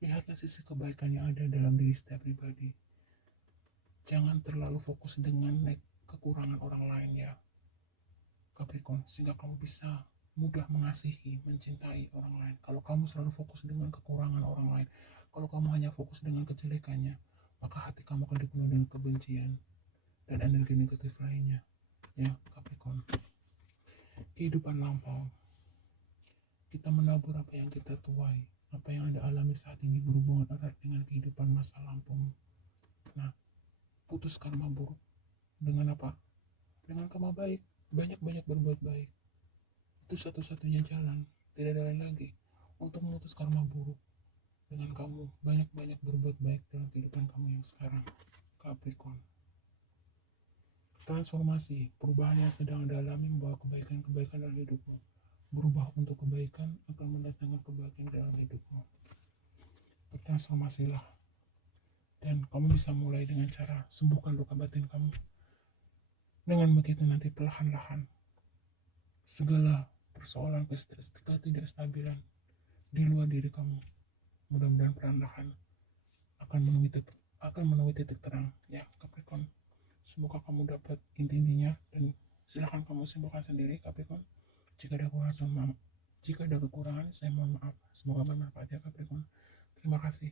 Lihatlah sisi kebaikan yang ada dalam diri setiap pribadi. Jangan terlalu fokus dengan kekurangan orang lain ya, Capricorn, sehingga kamu bisa mudah mengasihi, mencintai orang lain. Kalau kamu selalu fokus dengan kekurangan orang lain, kalau kamu hanya fokus dengan kejelekannya, maka hati kamu akan dipenuhi dengan kebencian dan energi negatif lainnya ya, Capricorn. Kehidupan lampau, kita menabur apa yang kita tuai. Apa yang Anda alami saat ini berhubungan erat dengan kehidupan masa lampau. Nah, putus karma buruk dengan apa? Dengan karma baik. Banyak-banyak berbuat baik. Itu satu-satunya jalan, tidak ada lain lagi untuk memutus karma buruk. Dengan kamu banyak-banyak berbuat baik dalam kehidupan kamu yang sekarang, Capricorn. Transformasi, perubahan yang sedang Anda alami membawa kebaikan-kebaikan dalam hidupmu. Berubah untuk kebaikan akan mendatangkan kebahagiaan dalam hidupmu. Bertransformasilah. Dan kamu bisa mulai dengan cara sembuhkan luka batin kamu. Dengan begitu nanti perlahan-lahan segala persoalan ketidakstabilan di luar diri kamu mudah-mudahan perlahan-lahan akan menemui titik terang ya, Capricorn. Semoga kamu dapat inti-intinya dan silakan kamu simpulkan sendiri, Capricorn. Jika ada kekurangan saya mohon maaf. Semoga bermanfaat ya, Capricorn. Terima kasih.